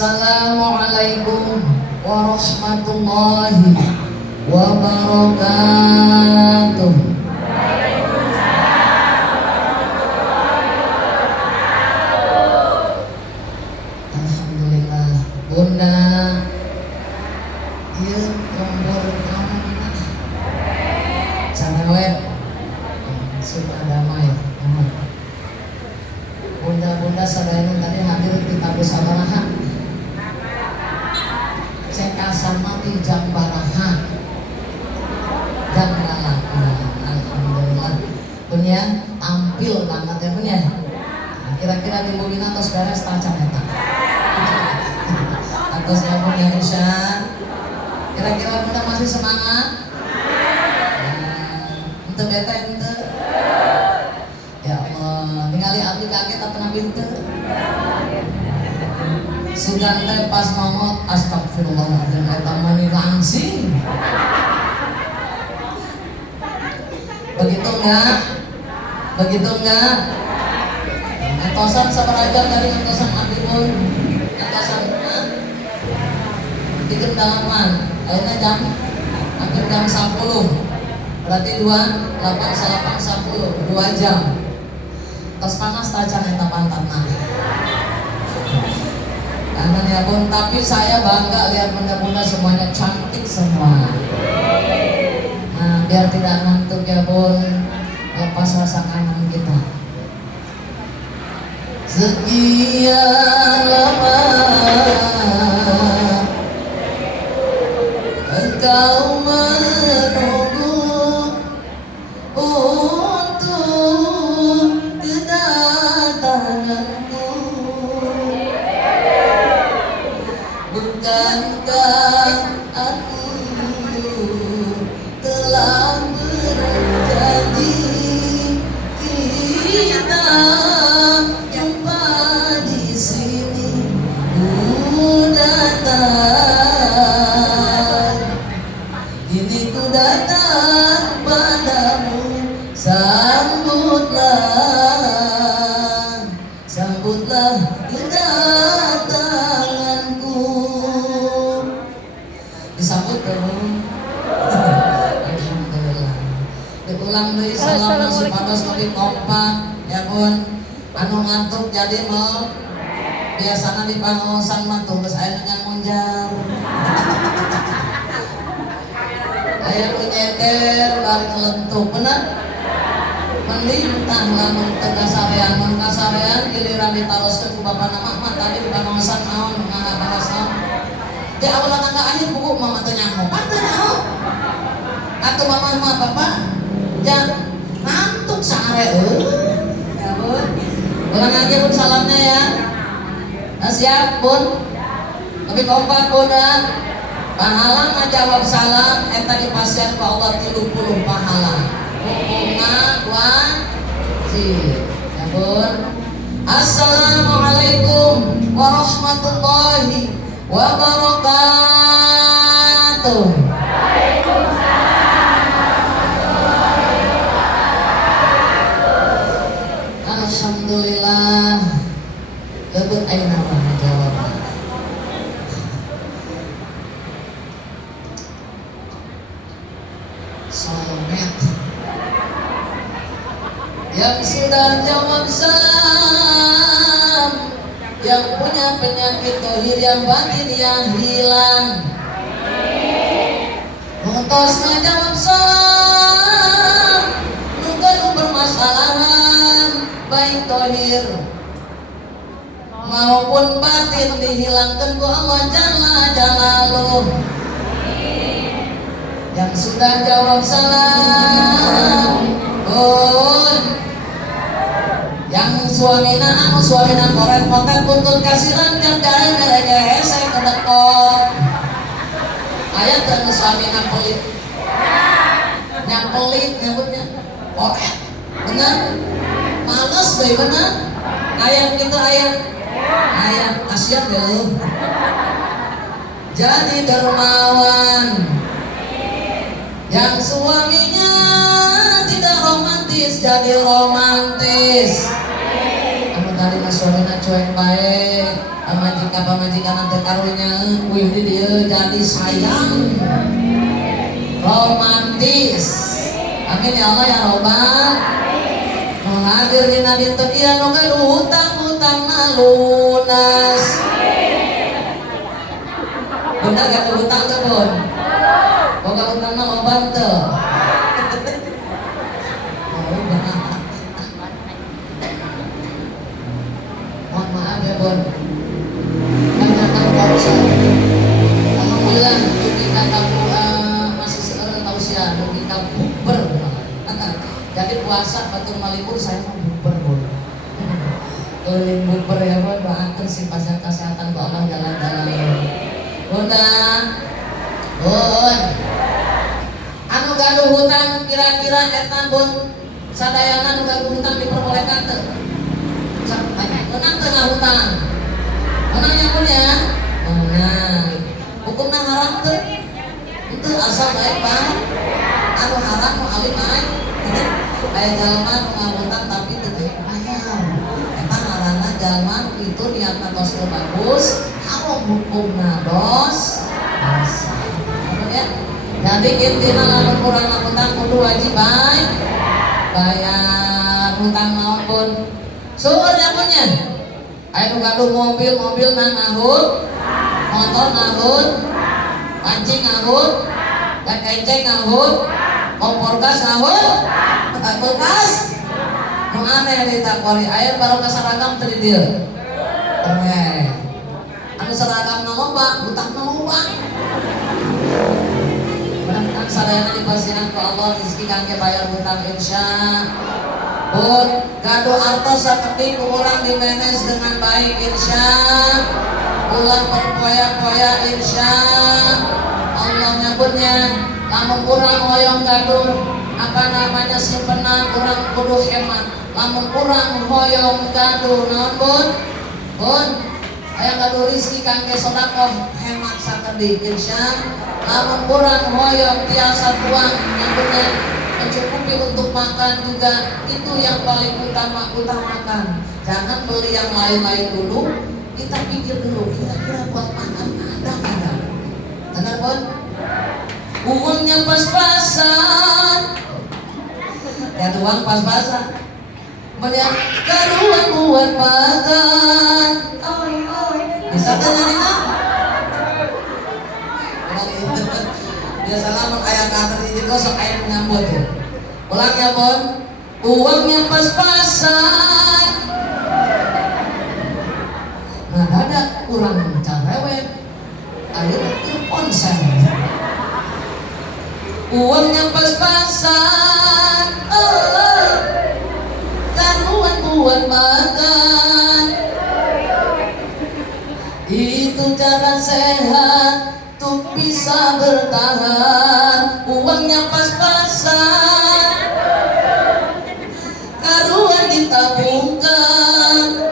Assalamualaikum warahmatullahi wabarakatuh. Alhamdulillah. Bunda, ieu lembur kamu Canewet suka damai. Bunda-bunda sadayana tadi hadir di tabu sabaraha. Sama di jam baraha jam baraha. Alhamdulillah punya tampil banget ya punya. Nah, kira-kira di bumina atau beres tancap eta atau siapa punya Isya, kira-kira bunda masih semangat? Ente beta ente ya Allah ningali abdi kaget apa nabi ente sugan teh pas ngomong astagfirullahaladzim eta mani langsing. Begitu enggak? Begitu enggak? Etosan sabaraha tadi etosan abdi pun etosan di kedalaman akhirnya jam hampir jam 10 berarti 2 8 10 2 jam tos panas tacan eta pantatna. Kangen ya bun, tapi saya bangga lihat bunda-bunda semuanya cantik semua. Nah biar tidak ngantuk ya bun, lepas rasa kangen kita. Sekian lama engkau menunggu untuk kedatanganku. Bukankah aku telah berjanji kita jumpa di sini? Ku datang, kini ku datang padamu. Sambutlah, sambutlah kedatanganku. Disambut dong. Alhamdulillah. Diulang deui salamna supados kopi kompak ya bun. Anu ngantuk jadi mau biasana di pangosan mah tuh geus aya nu munjar. Aya nu nyender bari ngelentuk bener. Mending tah lamun teu kasarean, mun kasarean giliran ditaroskeun ku bapana mah tadi di pangosan naon ngangga balasan. Di awal tangga akhir buku mama teu nyaho. Pan teu nyaho. Atuh mama mah bapak ya ngantuk sare ya bun. Ulang aja bun salamnya ya. Nah, siap bun. Lebih kompak bun ya. Pahala ngajawab salam eta dipasieun ku Allah 30 pahala. Hukumna wajib ya bun. Assalamualaikum warahmatullahi wabarakatuh. Alhamdulillah. Lebut ayeuna mah jawab. Salamet. Yang sudah jawab salam, yang punya penyakit dohir yang batin yang hilang. Ngontos ngajawab salam, nuga nu bermasalahan baik dohir maupun batin dihilangkan ku Allah Jalla Jalaluh. Yang sudah jawab salam pun yang suamina koret-koret kuntun kasiran jam jalan mereka hesek kedekot ayat dan suamina pelit yang pelit nyebutnya koret bener males deh bener ayat gitu ayat asyik deh lu. Jadi dermawan yang suaminya tidak romantis jadi romantis. Kamu tadi mas suaminya cuek baik, Majikan pamajikan nanti karunya uyuh di dia jadi sayang romantis. Amin ya Allah ya Robbal. Hadir di nabi tekian noga hutang-hutang lunas. Bener gak tuh hutang tuh Bun? Boga hutang na loban tuh. Mohon maaf ya Bun. Banyak tausia. Alhamdulillah kita tahu masih sekarang tausia kita bukber. Jadi puasa batur malibur saya mau bukber Bun. Keliling bukber ya Bun, doakan si pasien kesehatan ke Allah jalan-jalan. Bunda, Bun, anu gaduh hutang kira-kira eta Bun, sadayana anu gaduh hutang diperbolehkan tuh. Menang tengah hutang, menang ya Bun ya, menang. Hukumnya haram tuh, itu asal baik bang, anu haram mau alim baik. Kayak jalman ngahutang tapi tidak bayar. Eta ngaranna jalman itu niatna tos bagus, haram hukumna dosa. Ya. Jadi intina lamun kurang ngahutang kudu wajib bayar hutang naon Pun. Suur ya punya. Aya nu gaduh mobil nang ngahut, motor ngahut, pancing ngahut, kenceng ngahut, kompor gas ngahut. Kulkas nu aneh di takori air baru ke seragam tadi dia anu seragam na loba hutang na loba mudah-mudahan sadayana dipasihan ku Allah rezeki kangge bayar hutang insya Bun gaduh artos sakedik ku urang dimenes dengan baik insya ulang berpoya-poya insya Allahnya Bunnya lamun kurang hoyong gaduh apa namanya simpenan kurang kudu hemat lamun kurang hoyong gaduh naon Bun aya gaduh rezeki kangge sedekah hemat sakedik insya lamun kurang hoyong tiasa tuang nyambutnya mencukupi untuk makan juga itu yang paling utamakan jangan beli yang lain-lain dulu kita pikir dulu kira-kira buat makan ada kada benar Bun uangnya pas-pasan ya uang pas-pasan kemudian karuan buat makan bisa kan nyarina biasa lamun ayah kabar ini gosok ayah menyambut ya ulang ya Bon uangnya pas-pasan nah ada kurang carewet ayo ponsel uangnya pas-pasan karuan buat makan itu cara sehat tuh bisa bertahan uangnya pas-pasan karuan ditabungkan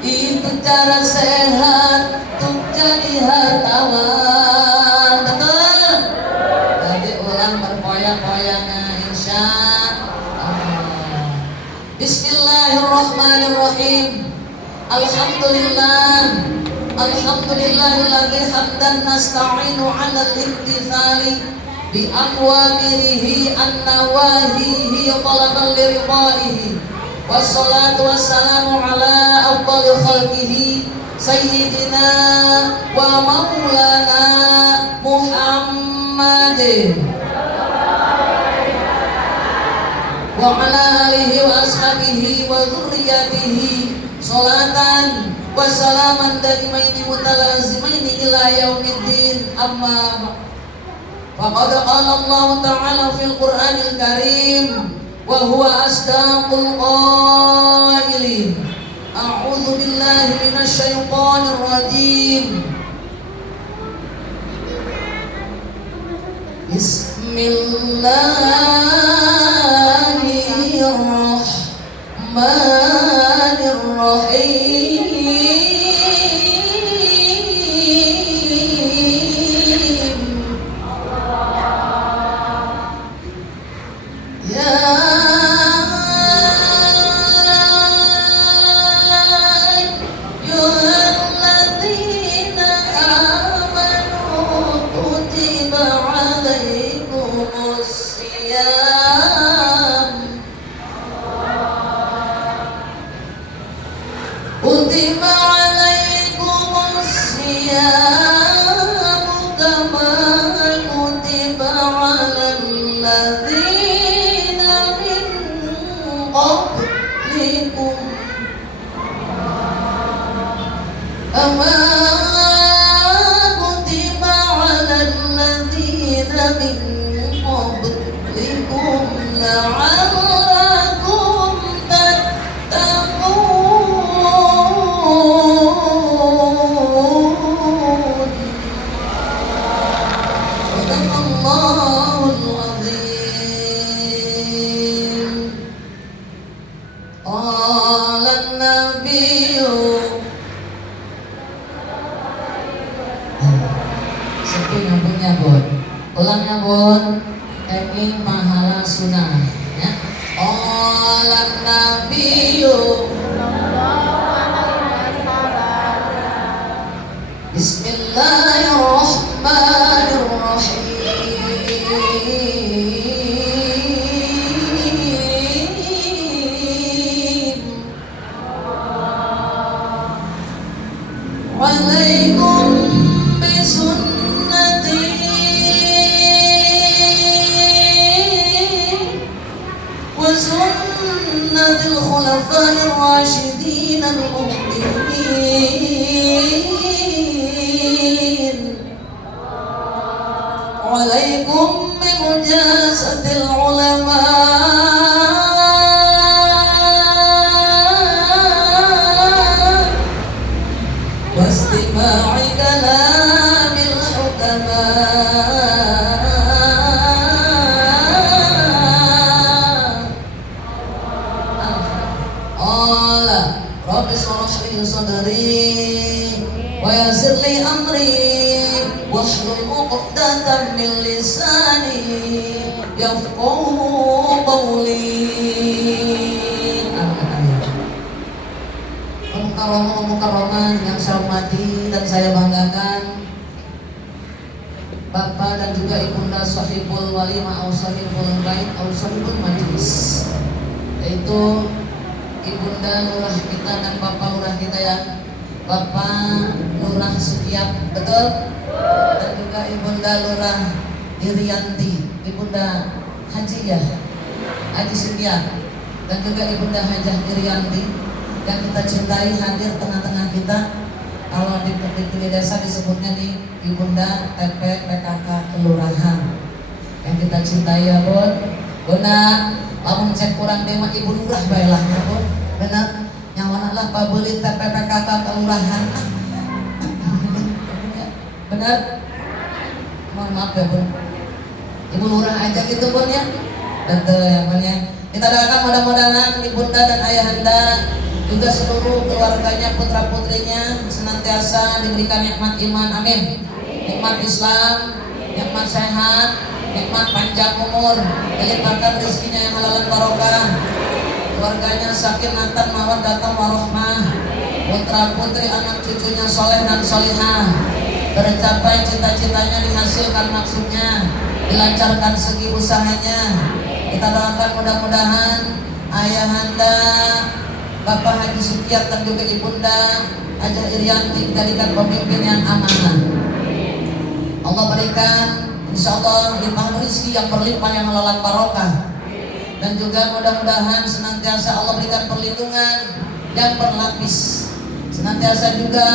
itu cara sehat tuh jadi hartawan betul jadi ulang berpoya-poyanya insya Allah. Bismillahirrahmanirrahim. Alhamdulillahilladzi hamdan nasta'inu 'ala al-imtithali bi aqwamirihi an-nawahihi talaban liridaihi wassalatu wassalamu ala afdali khalqihi sayyidina wa maulana Muhammadin wa ala alihi wa ashabihi wa dzurriyyatihi sholatan wa salaman daimaini mutalazimaini ila yaumiddin amma faqad qala Allah ta'ala fil Qur'anil Karim wa huwa asdaqul qailin a'udzu billahi minasy syaithanir rajim Bismillahirrahmanirrahim ya qalan nabiyyu. Sepi punya Bun. Ulang ya Bun. Taking pahala sunnah ya. Qalan nabiyyu Bismillahirrahmanirrahim. Walaikum bisunnati wa sunnatil khulafair rasyidin al-muhtadin. Walaikum bimujasatil ulama wastima'i kalamil hukama. Qala rabbi shrah li sadri wa yassir li amri wahlul 'uqdatam min lisani yafqahu qawli. Mukarramah yang saya hormati dan saya banggakan, Bapak dan juga Ibunda sahibul walimah atau sahibul bait atau sahibul majlis, yaitu Ibunda lurah kita dan Bapak lurah kita ya, Bapak Lurah Sukiat, betul? Dan juga Ibunda Lurah Irianti, Ibunda Haji ya, Haji Sukiat, dan juga Ibunda Hajah Irianti yang kita cintai hadir tengah-tengah kita. Kalau di desa disebutnya nih Ibunda TP PKK Kelurahan yang kita cintai ya Bun. Bunda, lamun cek kurang dewa Ibu Lurah baiklah ya Bun. Benar, nyawana lah pabeli TP PKK Kelurahan. Benar? Mohon maaf ya Bun. Ibu Lurah aja gitu Bun ya. Betul ya Bun ya. Kita doakan mudah-mudahan Ibunda dan Ayahanda juga seluruh keluarganya, putra putrinya senantiasa diberikan nikmat iman, amin. Nikmat Islam, nikmat sehat, nikmat panjang umur, dilimpahkan rezekinya yang halal dan barokah, keluarganya sakinatan mawaddah warahmah, putra putri anak cucunya soleh dan solihah, tercapai cita-citanya, dihasilkan maksudnya, dilancarkan segi usahanya. Kita doakan mudah-mudahan ayahanda Bapak Haji Sukiat dan juga Ibunda Hajah Irianti dijadikan pemimpin yang amanah. Allah berikan insya Allah limpahan rezeki yang berlimpah yang halal barokah, dan juga mudah-mudahan senantiasa Allah berikan perlindungan yang berlapis. Senantiasa juga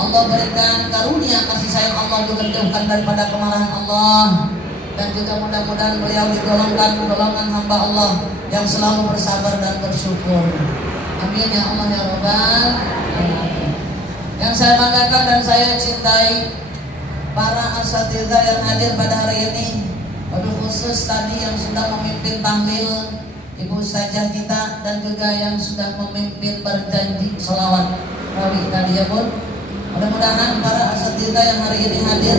Allah berikan karunia kasih sayang Allah, juga dijauhkan daripada kemarahan Allah, dan juga mudah-mudahan beliau digolongkan golongan hamba Allah yang selalu bersabar dan bersyukur. Amin ya Allah ya Rabbal alamin. Yang saya banggakan dan saya cintai para asatidzah yang hadir pada hari ini, wabil khusus tadi yang sudah memimpin tahlil Ibu Ustazah kita, dan juga yang sudah memimpin berjanji sholawat rawih tadi ya Bun. Mudah-mudahan para asatidzah yang hari ini hadir,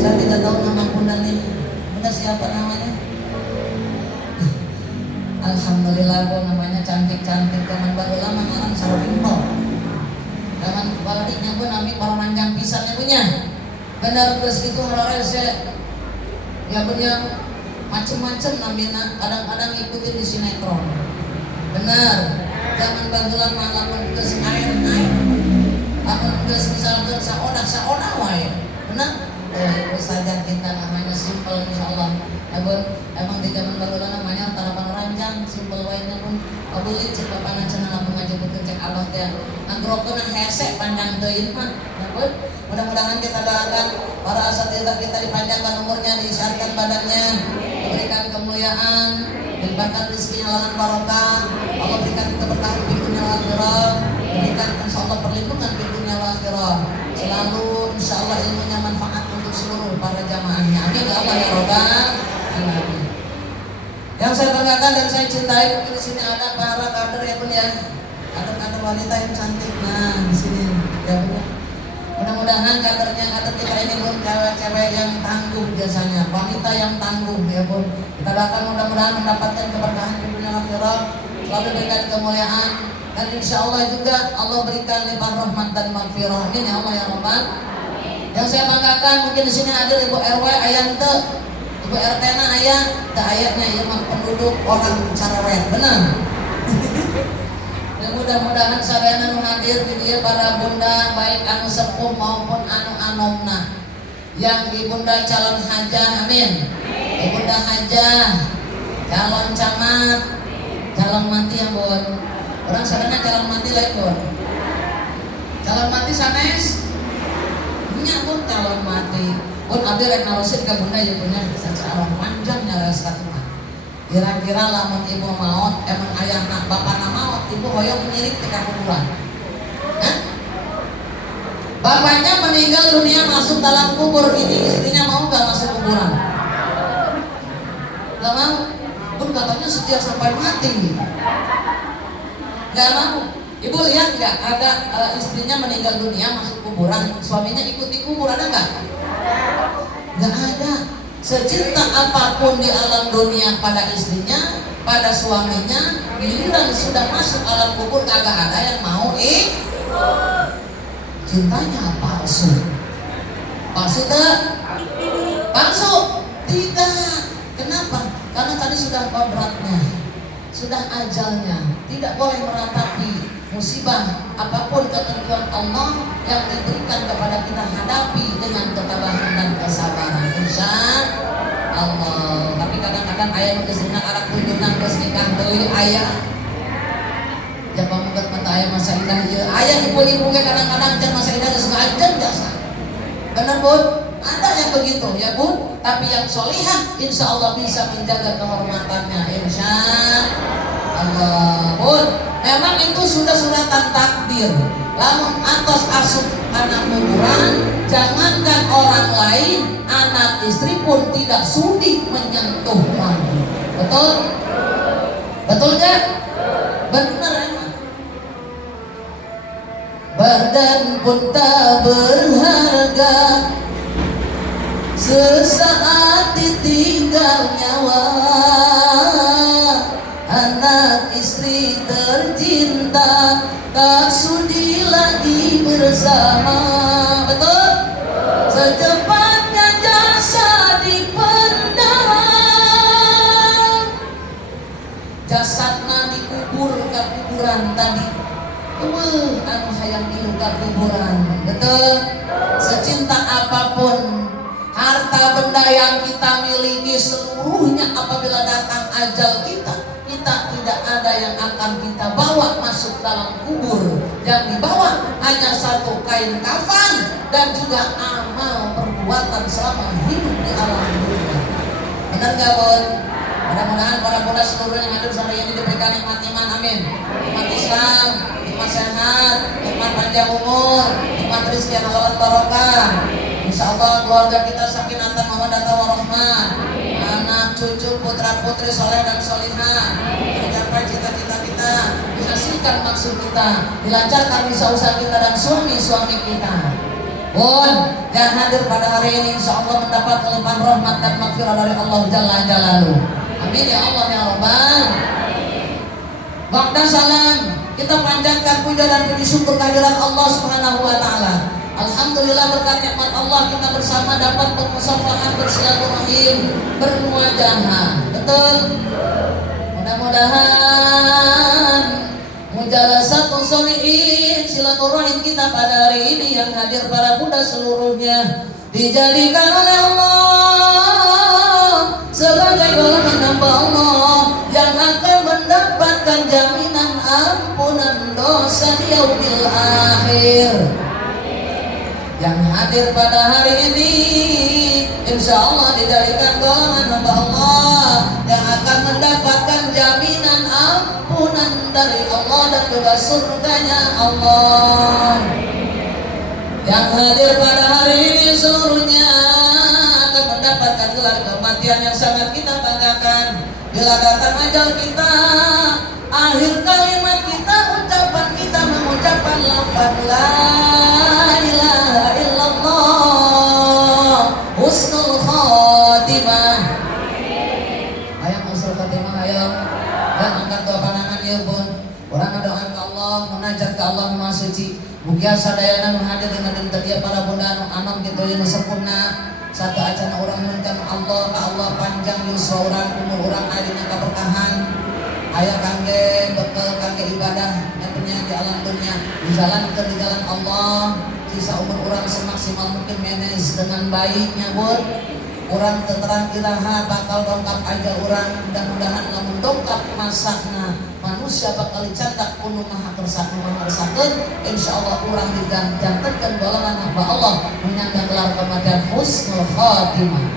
saya tidak tahu nama Bunda nih. Bunda siapa namanya? Alhamdulillah Bu, namanya cantik-cantik. Zaman baru lama orang Sarapinto. Zaman baliknya Bu nami para manjang pisangnya punya. Benar terus itu hararese. Ya punya macam-macam namanya, kadang-kadang ikutin di sinetron. Benar. Zaman baru lama lamun geus air-air. Lamun geus misalkan saodah wae. Benar? Ustazah kita namanya simple insyaallah. Ya Bun, emang di zaman baru namanya tarapan ranjang, simple wae pun kabulit cek bapana cenah lamun ngajebutkeun cek Allah teh. Angrokeun hese panjang teuing mah. Ya Bun, mudah-mudahan kita doakan para asatidzah kita dipanjangkan umurnya, disehatkan badannya, diberikan kemuliaan, dilimpahkan rezeki halalan barokah. Allah berikan keberkahan di dunia wal akhirah, berikan insyaallah perlindungan di dunia wal akhirah. Selalu insyaallah ilmunya manfaat untuk seluruh para jamaahnya. Amin ya Allah ya Rabbal alamin. Yang saya banggakan dan saya cintai, mungkin di sini ada para kader ya Bun ya. kader wanita yang cantik. Nah, di sini ya Bu. Mudah-mudahan kader kita ini pun cewek-cewek yang tangguh biasanya, wanita yang tangguh ya Bu. Kita doakan mudah-mudahan mendapatkan keberkahan di dunia akhirat, selalu diberikan kemuliaan, dan insya Allah juga Allah berikan limpah rahmat dan maghfirah. Amin ya Allah ya Rabbal. Yang saya banggakan mungkin di sini ada Ibu RW ayah ente, Ibu RT na ayah, teu ayahnya ya mah penduduk orang Sarawet, benar. Ya, mudah-mudahan sadayana nu hadir di dieu para bunda baik anu sepuh maupun anu anomna. Yang ibunda calon hajah, amin. Ibunda hajah, calon camat, calon mati ya Bun. Orang sadana calon mati lain Bun. Calon mati sanes. Nya Bun calon mati. Bun abdi rek narosin ka bunda ya punya sacaron panjang nyares ka mah. Kira-kira lamun ibu maot emang ayahna bapana maot ibu hoyong nyirik ke kuburan. Hah? Bapaknya meninggal dunia masuk dalam kubur, ini istrinya mau gak masuk kuburan? Gak mau. Pun katanya setia sampai mati. Gak mau. Ibu lihat nggak ada istrinya meninggal dunia masuk kuburan, suaminya ikut di kubur, ada nggak? Nggak ada. Secinta apapun di alam dunia pada istrinya, pada suaminya, giliran sudah masuk alam kubur kagak ada yang mau cintanya palsu. Palsu tak? Palsu? Tidak. Kenapa? Karena tadi sudah kodratnya, sudah ajalnya, tidak boleh meratapi musibah apapun ketentuan Allah yang diberikan kepada kita hadapi dengan ketabahan dan kesabaran, insya Allah. Tapi kadang-kadang ayah istrinya arak tujuan terus nikah deui ayah. Japa mungkin mata ayah masa indah ieu. Ayah ibu-ibu ke kadang-kadang can masa indah geus ngajen jasa. Benar Bun? Ada yang begitu ya Bun. Tapi yang solihah insya Allah bisa menjaga kehormatannya, insya Allah Bun. Memang itu sudah suratan takdir. Lamun atos asup anak kuburan, jangankan orang lain, anak istri pun tidak sudi menyentuh lagi. Betul? Betul kan? Benar emang. Badan pun tak berharga, sesaat ditinggal nyawa. Anak istri tercinta tak sudi lagi bersama. Betul? Secepatnya jasa dipendam, jasadna dikubur ke kuburan tadi. Anu hayang ilu ke kuburan. Betul? Secinta apapun harta benda yang kita miliki seluruhnya, apabila datang ajal kita tidak ada yang akan kita bawa masuk dalam kubur. Yang dibawa hanya satu kain kafan dan juga amal perbuatan selama hidup di alam dunia. Benar gak Bun? Mudah-mudahan para bunda seluruh yang hadir sore ini diberikan nikmat iman, amin. Nikmat Islam, nikmat sehat, nikmat panjang umur, nikmat rezeki yang halal barokah. Insya Allah keluarga kita sakinatan mawaddah warahmah, anak cucu putra putri soleh dan solihah, tercapai cita-cita kita, dihasilkan maksud kita, dilancarkan usaha-usaha kita dan suami-suami kita. Bun, yang hadir pada hari ini insya Allah mendapat limpahan rahmat dan maghfirah dari Allah Jalla Jalaluhu. Amin ya Allah ya Rabbal. Ba'da salam, kita panjatkan puja dan puji syukur kehadirat Allah Subhanahu wa taala. Alhamdulillah berkat nikmat Allah kita bersama dapat bermusafahat, bersilaturahim, bermuajahah. Betul? Mudah-mudahan mujalasatun sholihin, silaturahim kita pada hari ini yang hadir para bunda seluruhnya dijadikan oleh Allah sebagai golongan hamba Allah yang akan mendapatkan jaminan ampunan dosa di yaumil akhir. Yang hadir pada hari ini insya Allah dijadikan golongan hamba Allah yang akan mendapatkan jaminan ampunan dari Allah dan juga surganya Allah. Yang hadir pada hari ini seluruhnya akan mendapatkan gelar kematian yang sangat kita banggakan. Bila datang ajal kita, akhir kalimat kita ucapan ucapan la ilaha illallah husnul khotimah. Ayo husnul khotimah ayo. Dan angkat dua pandangan ya pun. Orang doa ke Allah, munajat ke Allah Maha Suci. Mugia sadayana hadir dengan dia para bunda anu anom kitu ye sempurna. Satu acana orang nyunkan Allah ka Allah panjang yuswa urang umur urang adina kaberkahan. Aya kangge bekal kangge ibadah nyatunya di alam dunia. Dijalankeun di jalan Allah. Sisa umur urang semaksimal mungkin manage dengan baiknya buat. Urang terang iraha bakal dongkap aja urang, mudah-mudahan lamun dongkap masakna manusia bakal dicatat kuno maha kersakna maha kersakeun. Insyaallah urang dijantankeun golongan hamba Allah menyangga gelar kematian husnul khotimah.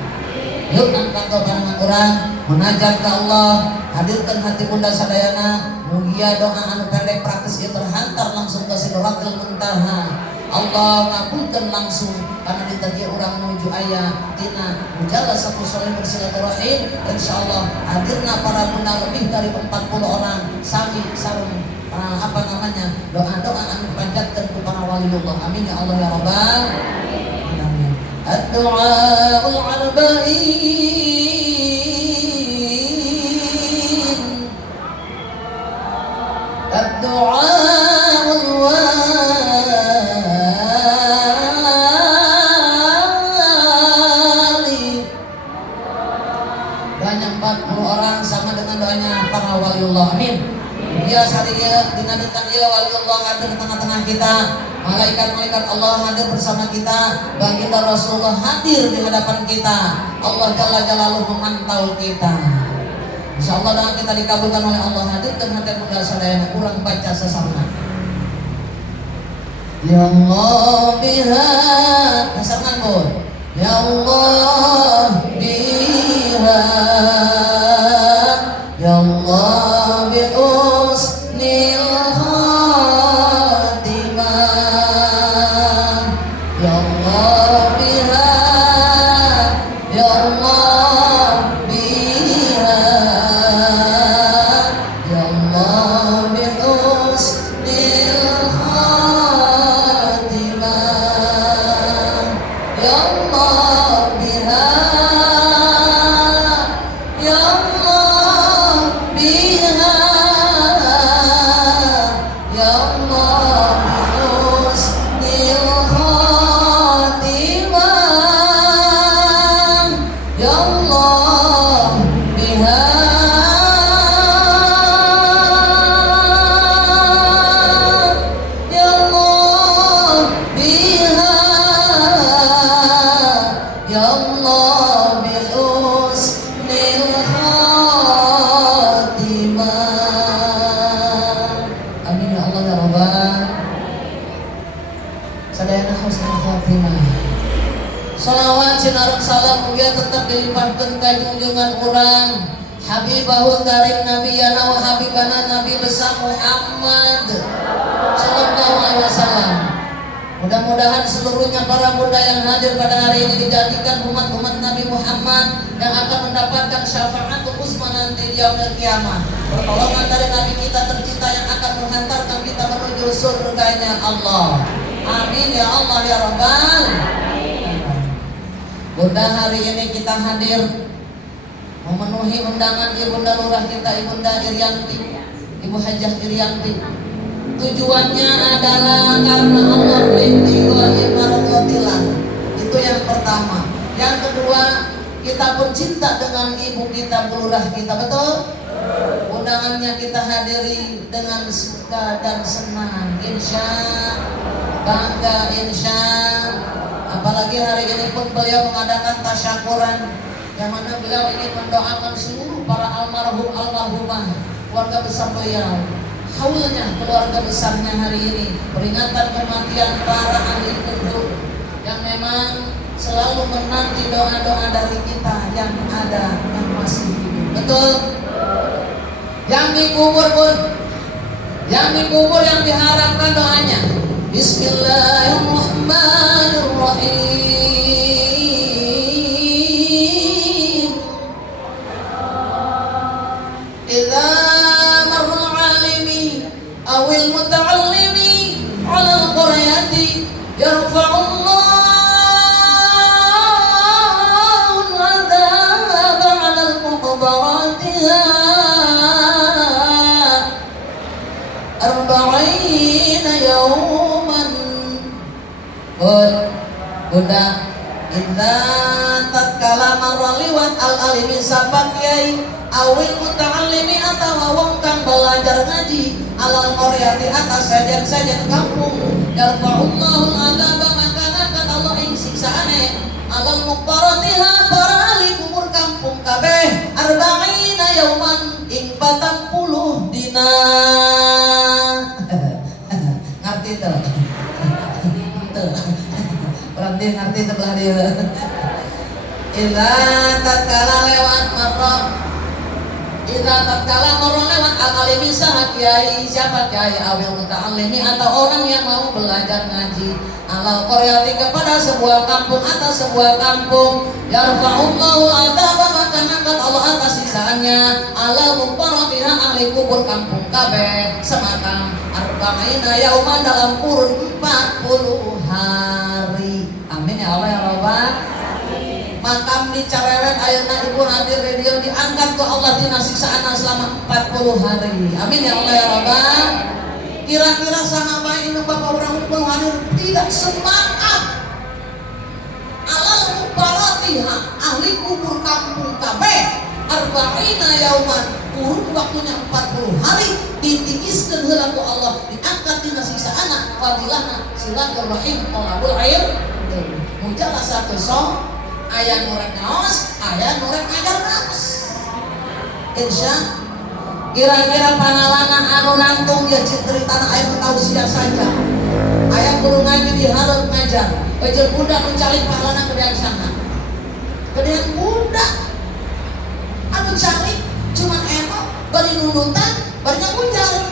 Yuk angkat pandangan urang munajat ke Allah, hadirkan hati bunda sadayana. Mugia doa anu pendek praktis ieu terhantar langsung ke Sidratul Muntaha. Allah ngabulkan langsung karena ditagi orang menuju ayah tina mujalah satu soleh bersilaturahim. Insyaallah hadirna para bunda lebih dari 40 orang sami sarung doa-doa anu panjatkeun ku para waliullah. Amin ya Allah ya rabbal alamin. Ad-du'aul arba'in ad-du'aul waliullah. Amin. Dia sarinya dinadikan dia waliullah hadir tengah-tengah kita. Malaikat-malaikat Allah hadir bersama kita. Baginda Rasulullah hadir di hadapan kita. Allah Jalla Jalaluhu memantau kita. Insyaallah doa kita dikabulkan oleh Allah. Hadirkan hati bunda sadayana kurang baca sesama. Ya Allah biha kesangan pun. Ya Allah biha Ya Allah bi husnil khatimah. Ya Allah biha Ya Allah biha Ya Allah bi husnil khatimah. Ya Allah biha Ya Allah salawat sinareng salam mugia tetap dilimpahkan ka junjungan urang Habibahul Karim Nabiyana wa Habibana Nabi besar Muhammad sallallahu alaihi wasallam. Mudah-mudahan seluruhnya para bunda yang hadir pada hari ini dijadikan umat-umat Nabi Muhammad yang akan mendapatkan syafaat uzma nanti di yaumil kiamah. Pertolongan dari Nabi kita tercinta yang akan menghantarkan kita menuju surganya Allah. Amin ya Allah ya Rabbal. Bunda hari ini kita hadir memenuhi undangan Ibunda Lurah kita Ibunda Irianti, Ibu Hajah Irianti. Tujuannya adalah karena Allah ridhillahi mardotillah. Itu yang pertama. Yang kedua, kita pun cinta dengan ibu kita, Bu Lurah kita, betul? Undangannya kita hadiri dengan suka dan senang, insya bangga, insya. Apalagi hari ini pun beliau mengadakan tasyakuran yang mana beliau ingin mendoakan seluruh para almarhum almarhumah keluarga besar beliau, haulnya keluarga besarnya hari ini, peringatan kematian para ahli kubur yang memang selalu menanti doa-doa dari kita yang ada yang masih hidup, betul? Yang dikubur pun, yang dikubur yang diharapkan doanya Bismillahirrahmanirrahim. Idza marra alimi awil muta'allimi 'ala yarfa'ullahu al-'adzaba 'alal muqbaratiha arba'ina yawman. Bunda, idza tatkala marra liwat al-alimi sahabat kiai awil muta'allimi atawa wong kang belajar ngaji alal qaryati atas sajen-sajen kampung yarfa'ullahu al-'adzaba maka ngangkat Allah ing siksaane alal muqbaratiha para ahli kubur kampung kabeh arba'ina yauman ing 40 dina. Ngerti tuh? Berarti ngerti sebelah dia. Idza tatkala lewat marra lewat al-alimi sahat kiai siapa kiai awil muta'allimi atau orang yang mau belajar ngaji alal qaryati kepada sebuah kampung atau sebuah kampung yarfa'ullahu adzaba maka ngangkat Allah atas siksaannya alal muqbaratiha ahli kubur kampung kabeh semakam arba'ina yauman dalam kurun 40 hari. Amin ya Allah ya Rabbal. Makam di Carewet ayeuna ibu hadir radio diangkat ke Allah dina siksaan selama 40 hari. Amin ya Allah ya Rabbal. Kira-kira sahabat ini bapak orang 40 hari tidak semangat alal muqbaratiha ahli kubur kampung kabeh arba'ina yauman kurun waktunya 40 hari ditigiskeun heula ku Allah diangkat dina siksaana fadilahna silaturahim talabul ilm mujalah satu so aya nurek naos aya nurek ngajar naos. Insya kira-kira panalana anu nangtung ya ceritana aya tausiah saja aya guru ngaji di hareup ngajar jeung budak mencalik pahalana kedean sana kedean budak anu calik cuman enak bari nunutan bari ngagujar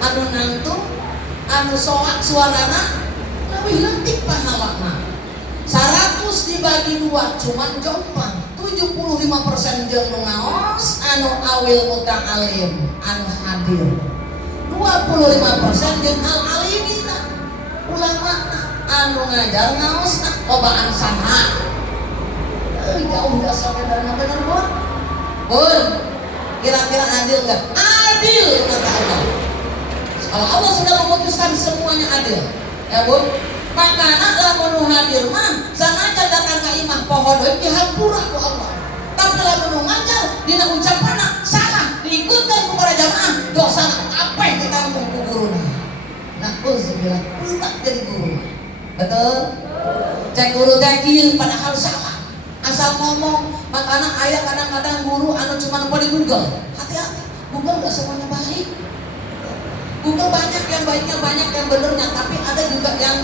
anu nangtung anu soak suarana leuwih leutik pahalana 100 dibagi 2 cuman jompang 75% jeung nu ngaos anu awil muta'alim anu hadir 25% jeung al-alimina ulama anu ngajar ngaos lobaan saha jauh dah sampai dana bener bun kira-kira adil nggak? Adil kata Allah. Kalau Allah sudah memutuskan semuanya adil ya bun maka anak lamun hadir mah sengaja datang ke imah pohon we dihampura ku Allah tapi lamun ngajar dina ucapanna salah diikutkan ku para jamaah dosa apeh ditanggung ku guruna. Nah uzubillah berat jadi guru betul cek guru teh kieu padahal salah asal ngomong makanya ayah kadang-kadang guru anu cuma di Google hati-hati Google gak semuanya baik Google banyak yang baiknya banyak yang benernya tapi ada juga yang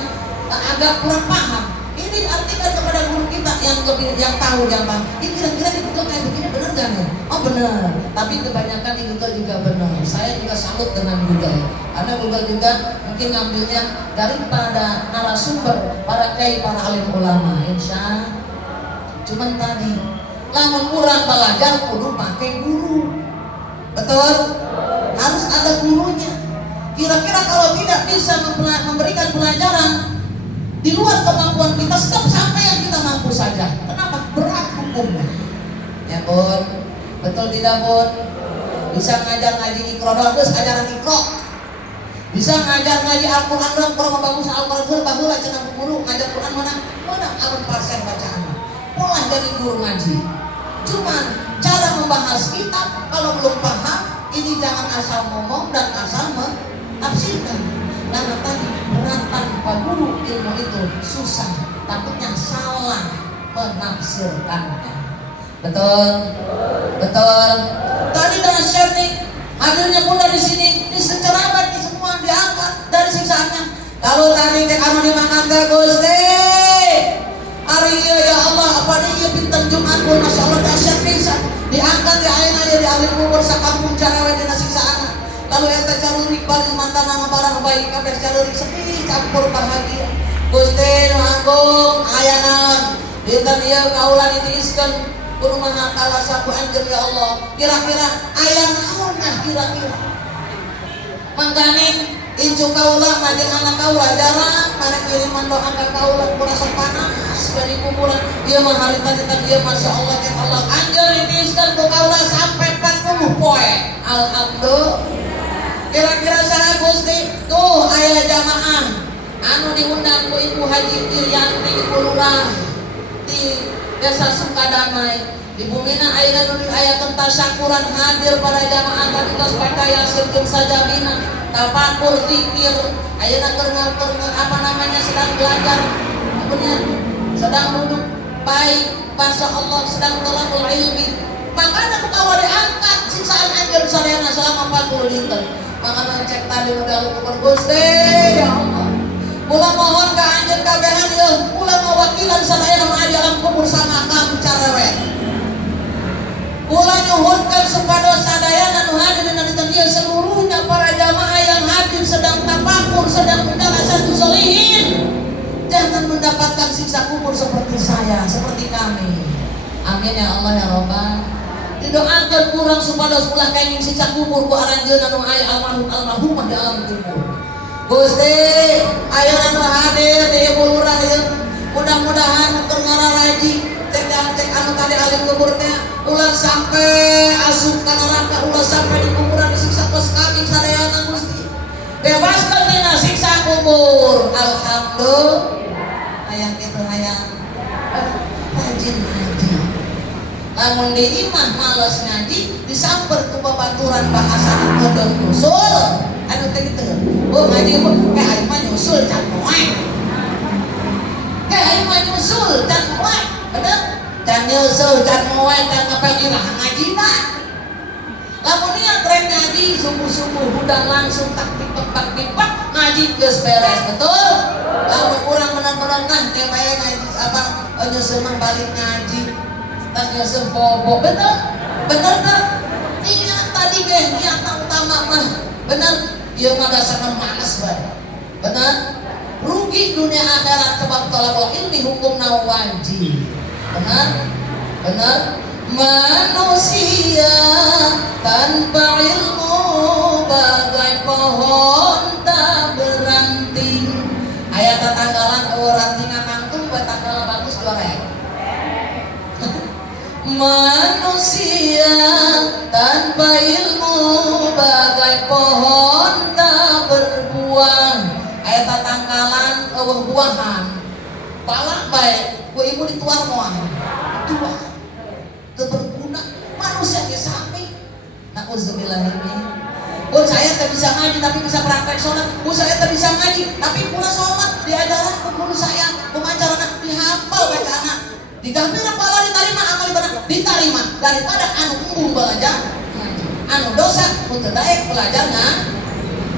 agak kurang paham. Ini diartikan kepada guru kita yang lebih yang tahu yang paham. Ini kira-kira di Google kayak begini benar nggak nih? Oh benar. Tapi kebanyakan di Google juga benar. Saya juga salut dengan Google. Karena Google juga mungkin ngambilnya daripada narasumber para kiai para alim ulama. Insya. Cuman tadi, lamun kurang belajar kudu pakai guru. Betul? Harus ada gurunya. Kira-kira kalau tidak bisa memberikan pelajaran di luar kemampuan kita, stop sampai yang kita mampu saja. Kenapa? Berat hukumnya. Ya bun, betul tidak bun? Bisa ngajar ngaji ikro doang, terus ajaran ikro. Bisa ngajar ngaji Al-Quran doang, kalau mau bagus Al-Quran bagus aja nang guru ngajar Quran mana alun parsen bacaan. Pola dari guru ngaji. Cuman cara membahas kitab kalau belum paham, ini jangan asal ngomong dan asal menafsirkan. Karena tadi berat tanpa guru ilmu itu susah, takutnya salah menafsirkannya. Betul, betul. Tadi dengan share nih, hadirnya pun dari sini, di secerabut di semua diangkat dari siksaannya. Kalau tadi anu dimakan ke Gusti, hari ya Allah, apa dia pinten Jumat pun masya Allah dahsyat pisan, diangkat di ayeuna di alim kubur sakampung Carewet dina siksaana. Lalu yang tercarurik balik mantan nama barang baik kabeh carurik sedih campur bahagia. Gusti nu agung ayanan dinten ieu kaulan ditiiskeun kudu maha kala sapu anjeun ya Allah. Kira-kira aya naon kira-kira? Mangkane Incu kaula majeng anak kaula jarang mana kiriman doa ka kaula kurasa panas dari kuburan. Ieu mah harita dia Masya Allah ya Allah anjeun ditiiskeun ku kaula sampai 40 poe. Alhamdulillah. Kira-kira saha Gusti? Tuh aya jamaah anu diundang ku Ibu Haji Irianti Ibu Lurah di Desa Sukadamai. Di bumina aya aya tasyakuran hadir para jamaah tadi tos pakaya sirkeun sajabina tafakur zikir ayeuna keur apa namanya sedang belajar benar sedang duduk baik Masya Allah sedang thalabul ilmi makanya kukawa diangkat siksaan anjeun sadayana selama 40 dinten makanya cek tadi udah lupa Gusti ya Allah kula mohon ka anjeun kabehan ieu kula mawakilan sadayana mah di alam kubur sama kam carewek kula nyuhunkan supados sadayana nu hadir dina dinten ieu seluruhnya para jamaah yang hadir sedang tafakur sedang mendalasan sholihin jangan mendapatkan siksa kubur seperti saya seperti kami amin ya Allah ya Rabbal didoakan kurang supados ulah kenging siksa kubur ku aranjeun anu aya almarhumah di alam kubur Gusti ayeuna nu hadir di Ibu Lurah ieu mudah-mudahan keur ngararaji cek anu tadi alim kubur teh ulah sampai asup ka neraka ulah sampai di kuburan disiksa kos kami sadayana Gusti bebaskeun tina siksa kubur alhamdulillah hayang kitu hayang rajin ngaji lamun di imah males ngaji disamper ku babaturan bahasa kodok nyusul anu teh kitu oh ngaji kayak aing mah nyusul can moek kayak aing mah nyusul can moek bener dan nyusul dan moek dan ngepel irah ngaji mah lamun niat rek ngaji subuh-subuh hudang langsung tak pipak ngaji geus beres betul lamun urang bener-bener nah teh bae ngaji apa nyusul mah balik ngaji tas nyusul bobo bener teh iya tadi ge niat utama mah bener ieu mah dasarna malas bae bener rugi dunia akhirat sebab thalabul ilmi hukumna wajib benar manusia tanpa ilmu bagai pohon tak beranting ayat tanggalan rantingan nangtung buat tanggalan bagus goreng manusia tanpa ilmu bagai pohon tak berbuah ayat tanggalan buah-buahan palak baik ku ibu dituar moal dua berguna manusia ke samping na'udzubillahimin oh saya tak bisa ngaji tapi bisa praktek sholat oh saya tak bisa ngaji tapi pula sholat diajaran ke guru saya pemajaran dihafal bacaan digambil pala diterima amal ibadah diterima daripada anu embung belajar anu dosa untuk daek belajarnya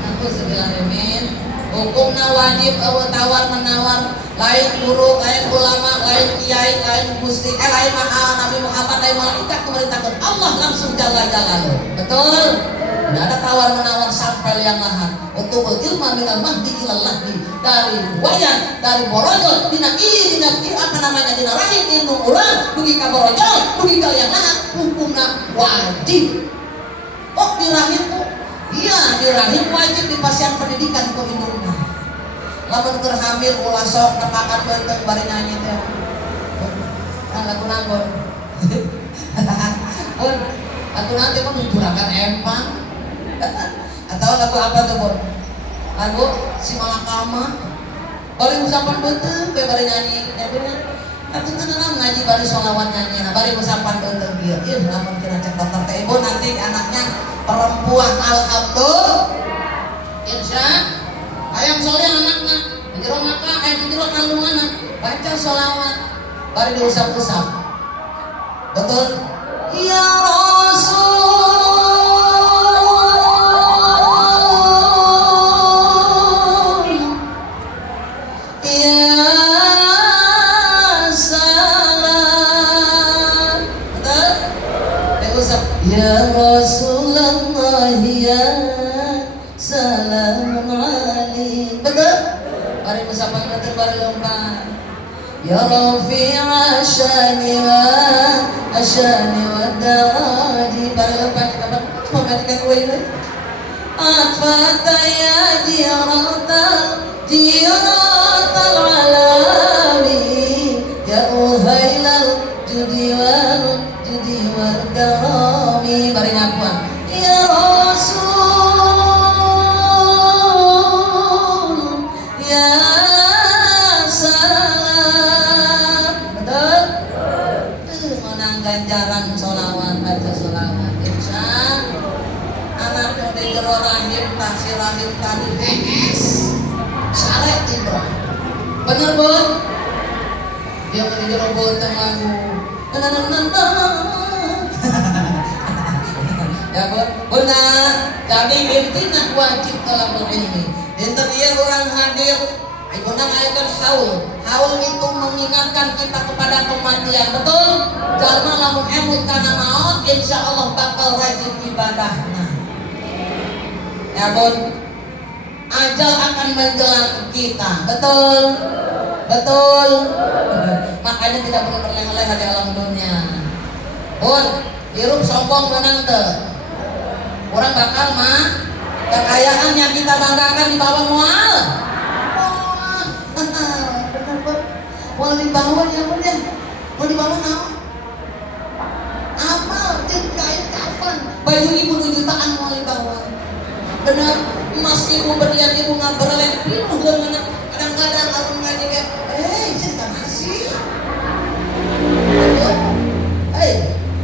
na'udzubillahimin hukumna wajib tawar menawar lain guru, lain ulama, lain kiai, lain gusti, lain Nabi Muhammad, lain malaikat memerintahkan Allah langsung jalla-jalaluh. Betul? Tidak ada tawar menawar sampai yang lahan. Untuk ilmu minal mahdi ilal lahdi dari wayan, dari borojol, dina apa namanya dina rahim indung urang, dugi ka borojol, dugi ka yang lahan, hukumna wajib. Oh di rahim tuh? Iya di rahim wajib di pasien pendidikan ku indungna. Lamun keur hamil ulah sok nepakan beuteuh bari nyanyi teh. Lagu nanggon. Pun lagu nanti mah juragan empang. Atau lagu apa tuh, Bon? Lagu si Malakama. Bari usapan beuteuh we bari nyanyi. Ya bener. Atuh kan ngaji bari sholawat nyanyi. Nah bari usapan beuteuh ieu. Ieu lamun kira cek dokter teh ibu nanti anaknya perempuan alhamdulillah. Insya ayam soleh anaknya jero maka jero kandungan baca sholawat bari diusap-usap betul ya Rasul ya salam betul diusap ya Rasulullah ya salamun alaik betul bari musapan betul bari lomba ya rafi'a asyani wa daraji bari lomba kita pematikan gue ini atfata ya aing tadi es sare Ibra. Bener Bun? Dia menuju robot lagu. Ya Bun, Bunda, jadi intinya wajib talabul ilmi. Dinten ieu urang hadir, Ibunda ngayakeun haul itu mengingatkan kita kepada kematian. Betul? Jalma lamun emut kana maot, insyaallah bakal rajin ibadahna. Ya Bun, ajal akan menjelang kita. Betul? Betul? Makanya tidak perlu berlengah-lengah di alam dunia. Bun, hirup sombong menang teu. Orang bakal mah kekayaan yang kita banggakan di bawah mual. Benar Bun. Mual di bawah ya Bun ya. Mau di bawah naon? Amal jeung kain kafan. Baju ibu 2 jutaan mual di bawah. Benar, emas ibu berlian ibu ngaberlen pinuh leungeunna. Kadang-kadang aku ngaji kayak, cerita mana sih?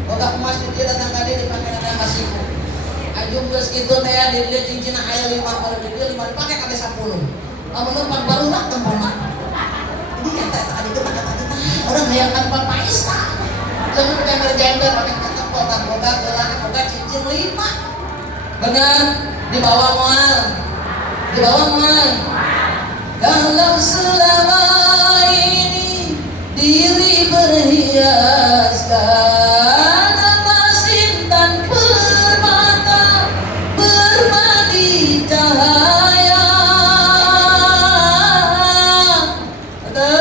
Boga emas di dia datang ka dia dipake kana kasihku. Ajung geus kitu teh di dia cincinna aya 5 baru di dia 5 dipake kabeh 10. Lamun numpak baru rak tempona. Ini nyata eta adi kita kata orang hayangkan papaista. Jangan pakai gender pakai kata boga gelang boga cincin 5. Benar, di bawah mual. Di bawah mual. Kalau selama ini diri berhiaskan emas intan permata bermandi cahaya. Betul?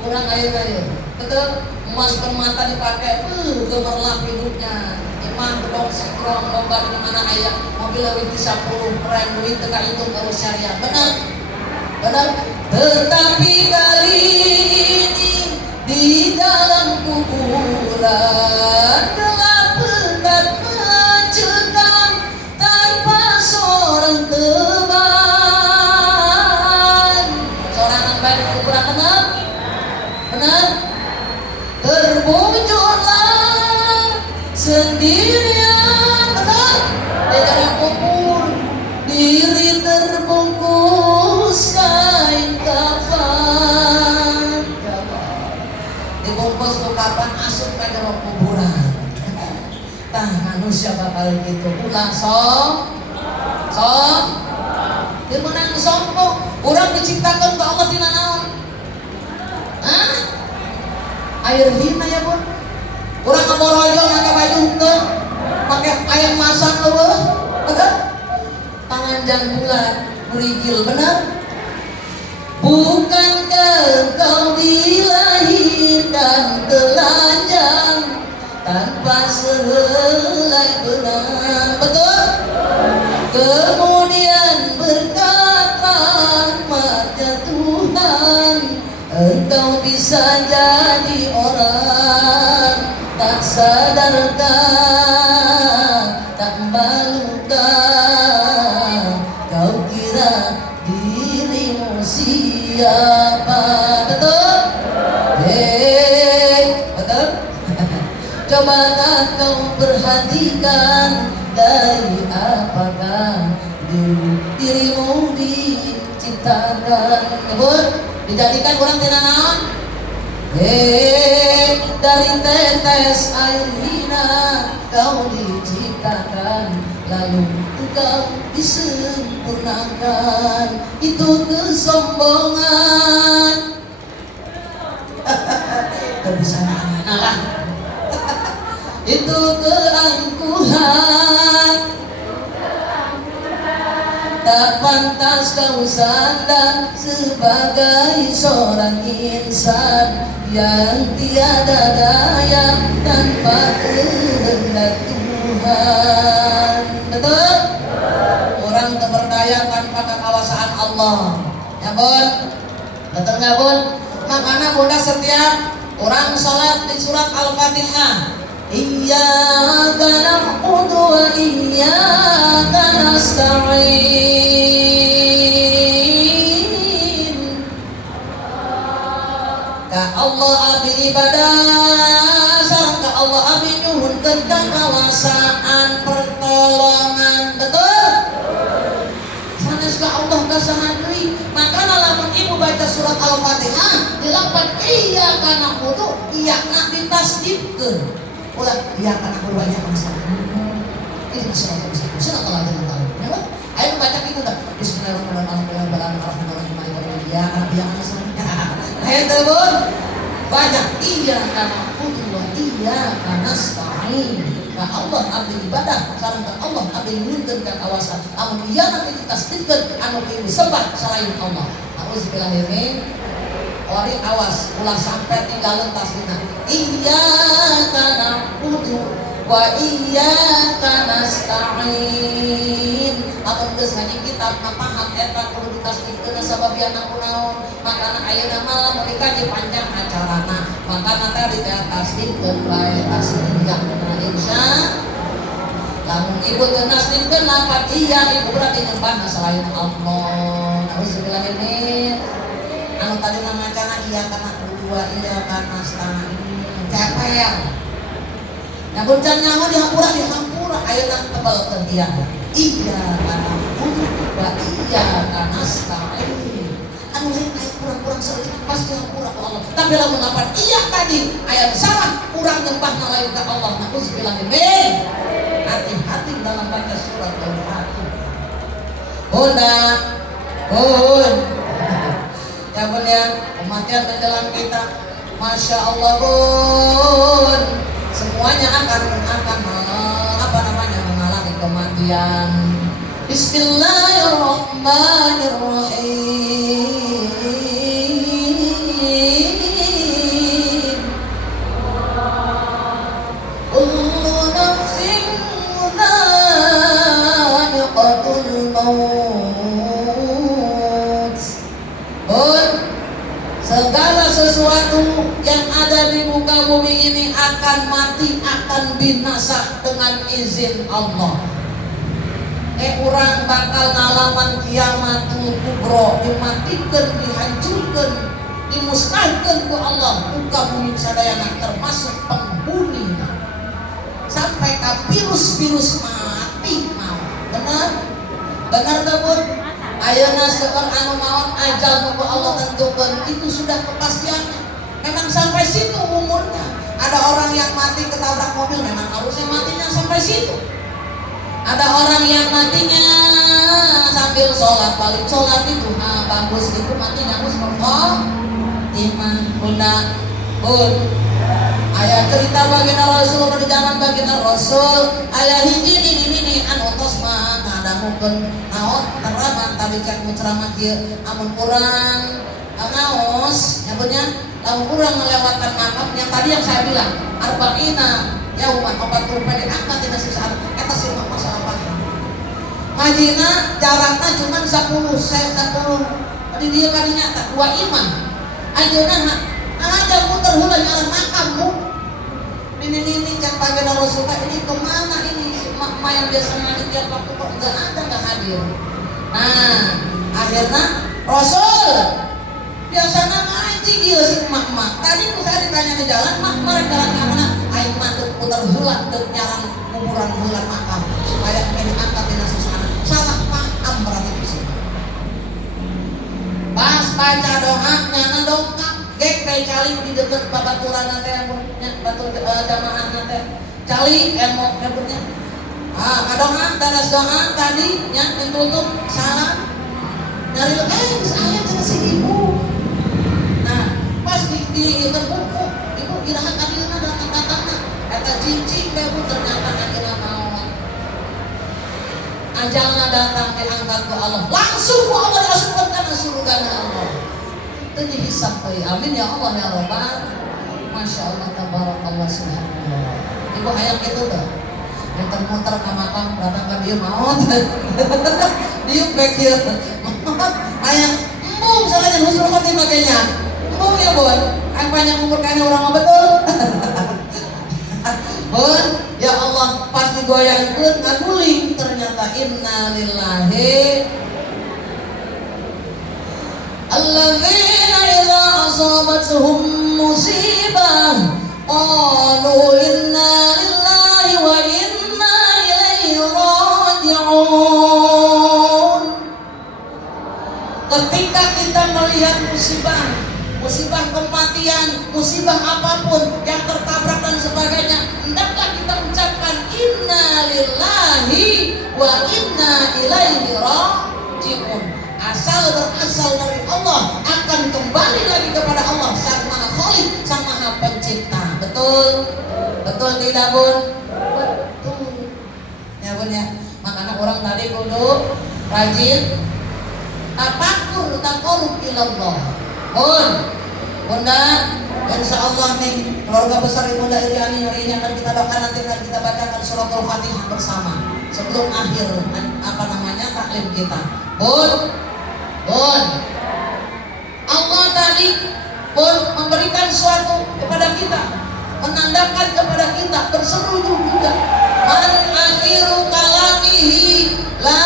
Kurang air. Betul? Emas permata dipakai, gemerlap hidupnya. Imam gedong sikrong lomba di mana ayah mobil lebih 10 keren duit teka itu kalau syariah. Benar? Benar? Tetapi kali ini di dalam kuburan gelap pekat mencekam tanpa seorang teman. Seorang yang baik di kuburan benar? Benar? Terbujurlah sendirian, benar? Di dalam kubur diri terbungkus kain kafan. Dibungkus ku kapan asup ka dalam kuburan. Tah manusia bakal gitu. Ulah sok. Dia menang sombong. Urang diciptakan ke Allah tina naon? Hah? Air hina ya Bun. Urang ngaborojo ngake baju teu. Pakai ayam masak eueuh. Betul? Tangan jang bulat merigil, benar? Bukankah engkau dilahirkan telanjang tanpa sehelai benang? Betul? Kemudian berkata rahmatnya Tuhan, engkau bisa jadi orang tak sadarkah, tak malukah, kau kira dirimu siapa? Betul? Betul? Cobalah kau perhatikan dari apakah dirimu diciptakan. Betul? Dijadikan orang tina naon? Dari tetes air hina kau diciptakan, lalu engkau disempurnakan. Itu kesombongan. Gak bisa lah. Itu keangkuhan. Tak pantas kau sandang sebagai seorang insan yang tiada daya tanpa kehendak Tuhan. Betul? Orang tak berdaya tanpa kekuasaan Allah. Ya Bun? Betul nggak Bun? Makanya Bunda setiap orang sholat di surat Al-Fatihah, Iyyaka na'budu wa iyyaka nasta'in. Ka Allah abdi ibadah, sareng ka Allah abdi nyuhun kawasaan pertolongan. Betul? lapan iya kana kudu iya nak ditasdidkeun. Ulah iya kana kudu banyak masalah. Ini masalah besar. Sudah telah dengan tahu. Ayo baca itu dah. Bismillahirrahmanirrahim. Iya kana iya masalah. Ayo telepon. Baca iya kana kudu wa iya kana nasta'in. Ka Allah abdi ibadah sareng ka Allah abdi nuntun ka kawasan. Amun iya nanti ditasdidkeun anu disembah selain Allah. Auzubillahi ori awas ulah sampai tinggalin tasbihna iyyaka na'budu wa iyyaka nasta'in. Amun geus hanya kitab paham eta kudu ditasbihkeun sababian kunaon makana ayeuna malam menika dipanjang acarana makana teh ditasbihkeun bae tasbihnya. Nah insya lamun ibu teu nasbihkeun lapan iya ibu berarti nyembah selain Allah. Auzubillahi anu tadi nama cana iya kana dua iya kana setengah capek ya buncan nyawa dihampura ayeuna tebal ke dia iya kana dua iya kana setengah anu lain aya kurang-kurang sedikit pasti dihampura ku Allah tapi lamun lapan iya tadi aya salah kurang nyembah lain ka Allah nauzubillah min hati-hati dalam baca surat Al-Fatihah. Ya bun ya, kematian menjelang kita, masya Allah bun, semuanya akan mengalami kematian. Bismillahirrahmanirrahim. Kullu nafsin dha'iqatul maut. Segala sesuatu yang ada di muka bumi ini akan mati, akan binasa dengan izin Allah. Urang bakal ngalaman kiamatul kubro, dimatikan, dihancurkan, dimusnahkan ku Allah. Muka bumi sadayana termasuk penghuni. Sampai ke virus-virus mati mau. Benar? Benar terbun? Ayeuna seorang anu maut ajal ku Allah tentukan itu sudah kepastiannya. Memang sampai situ umurnya. Ada orang yang mati ketabrak mobil memang harusnya matinya sampai situ. Ada orang yang matinya sambil sholat balik sholat itu bagus itu matinya harus iman bunda bun. Ayah cerita baginda Rasul pada zaman baginda Rasul ayah ini anu tos mah ngadamukeun naon teraman tadi cek ceramah kieu amun kurang ngaos nyebutnya lamun kurang melewatkan makam yang tadi yang saya bilang arba'ina yauman 40 pada angkat tina sisaan eta sih masalah paham ngajina jarakna cuma 10 tadi dia kadinya tak dua iman ajeuna aja muter heula jalan makammu ini cek baginda Rasul ini kemana ini mak yang biasa ngaji tiap waktu kok nggak hadir. Nah akhirnya Rasul biasanya ngaji iya si mak tadi ku saya ditanya di jalan mak mereka jalan kemana ayo manduk putar heula dek nyarang kuburan heula makam supaya ini angkat dina susana salah paham berarti di sini pas baca doa nyana dongkap gek cali di dekat babaturan nanti yang batu jamaah nanti cali emok nyebutnya ngadoa daras doa tadi yang ditutup salam nyari saya cina si ibu. Nah pas di itu buku ibu iraha kadina datang eta cici bebu ternyata akhirnya mau ajalna datang diangkat ke Allah langsung ku Allah diasupkan kana surga Allah. Itu dihisab euy. Amin ya Allah ya Rabbal. Masya Allah tabarakallah subhanallah. Ibu hayang kitu teh. Muter-muter ka makam datang ka dieu maot. Dieu bek ieu. Hayang embung salahnya husnul khotimah kayaknya. Embung ya Bun. Apa yang umurkannya orang betul. Bun, ya Allah pas digoyangkeun ngaguling ternyata innalillahi alladzina idza asabatuhum musibah qalu inna lillahi wa inna ilaihi raji'un. Ketika kita melihat musibah musibah kematian, musibah apapun yang tertabrak dan sebagainya, hendaklah kita ucapkan inna lillahi wa inna ilaihi raji'un. Berasal dari Allah, akan kembali lagi kepada Allah Sang Maha Khalik, Sang Maha Pencipta. Betul? Betul tidak Bun? Betul. Ya Bun ya. Makanya orang tadi kudu rajin tafakur taqarrub ilallah. Bun, Bunda, insya Allah nih keluarga besar Ibu Bunda Iriani hari ini akan kita doakan, nanti akan kita bacakan surat Al-Fatihah bersama sebelum akhir taklim kita. Bun, Allah tadi pun memberikan suatu kepada kita, menandakan kepada kita, berseru juga, man akhiru kalamihi la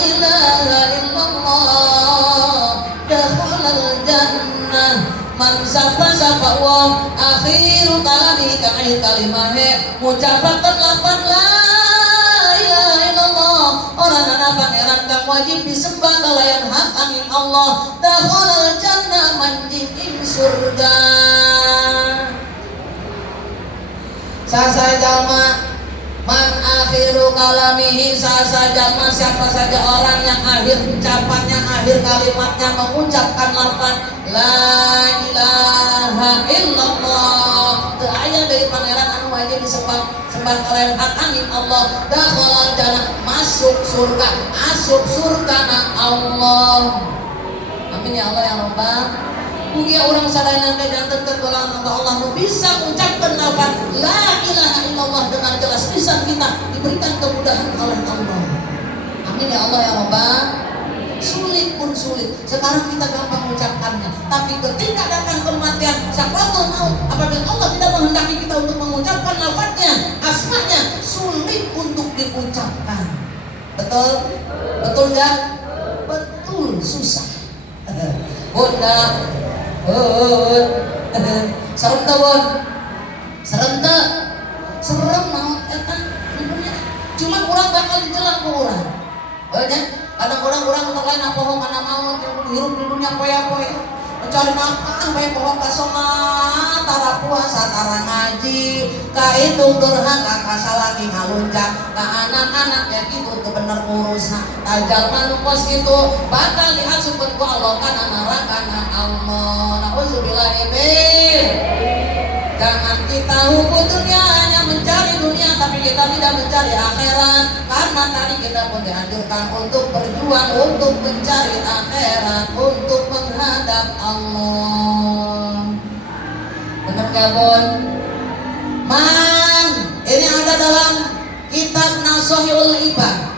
ilaha illallah dakhalal jannah. Man sapa Allah akhiru kalamihi ka akhir kalimahnya mengucapkan lafaz la ilaha illallah, orang anak pangeran kang wajib disembah kalayan hak angin Allah, dakhalal jannah manjing surga. Sasa jalma man akhiru kalamihi, sasa jalma siapa saja orang yang akhir ucapannya, akhir kalimatnya mengucapkan lafaz la ilaha illallah, teu aya dari pangeran anu wajib disembah kalayan hak angin Allah, dakhalal jannah masuk surga na Allah. Amin ya Allah ya Rabbal. Mugi orang sadayana teh janten ketulan Allah nu bisa mengucapkan lafaz la ilaha illallah dengan jelas lisan kita, diberikan kemudahan oleh Allah. Amin ya Allah ya Rabbal. Sulit pun sulit. Sekarang kita gampang mengucapkannya, tapi ketika datang kematian, sakratul maut, apabila Allah tidak menghendaki kita untuk mengucapkan lafaznya, asmanya, sulit untuk diucapkan. Betul? Betul enggak? Betul, susah. Bunda, serem teh Bun, serem teh, serem maut eta, cuma orang bakal dijelang ke orang. Banyak, kadang orang untuk lain apa hong kana maut hirup di dunia poya-poya, mencari nafkah baik pohon kasoma, tara puasa, tara ngaji, ka hitung durhaka, ka salaki ngalunjak, ka anak-anak ya gitu teu bener ngurusna, tajal manukos gitu bakal diasupkeun ku Allah kana nerakana Allah. Nauzubillahi min. Jangan kita hukum dunia hanya mencari dunia, tapi kita tidak mencari akhirat. Karena tadi kita pun dianjurkan untuk berjuang, untuk mencari akhirat, untuk menghadap Allah. Benar gak Bun? Man, ini ada dalam kitab Nasuhul Ibad.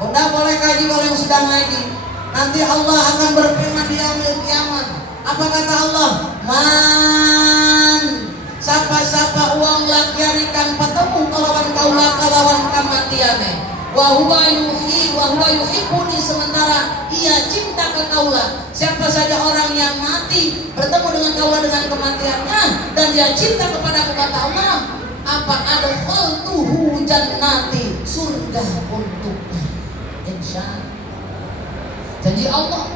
Bunda boleh kaji kalau yang sudah ngaji. Nanti Allah akan berfirman di yaumil kiamat. Apa kata Allah? Man, sapa-sapa uang lakianikan patemu kalawan kaulah kalawan kamatiane, wa huwa yuhibbuni, sementara ia cinta ke kaulah. Siapa saja orang yang mati bertemu dengan kaulah dengan kematiannya dan dia cinta kepada kata Allah, apa ada khaltuhu jannati, surga untuknya, insyaallah. Janji Allah.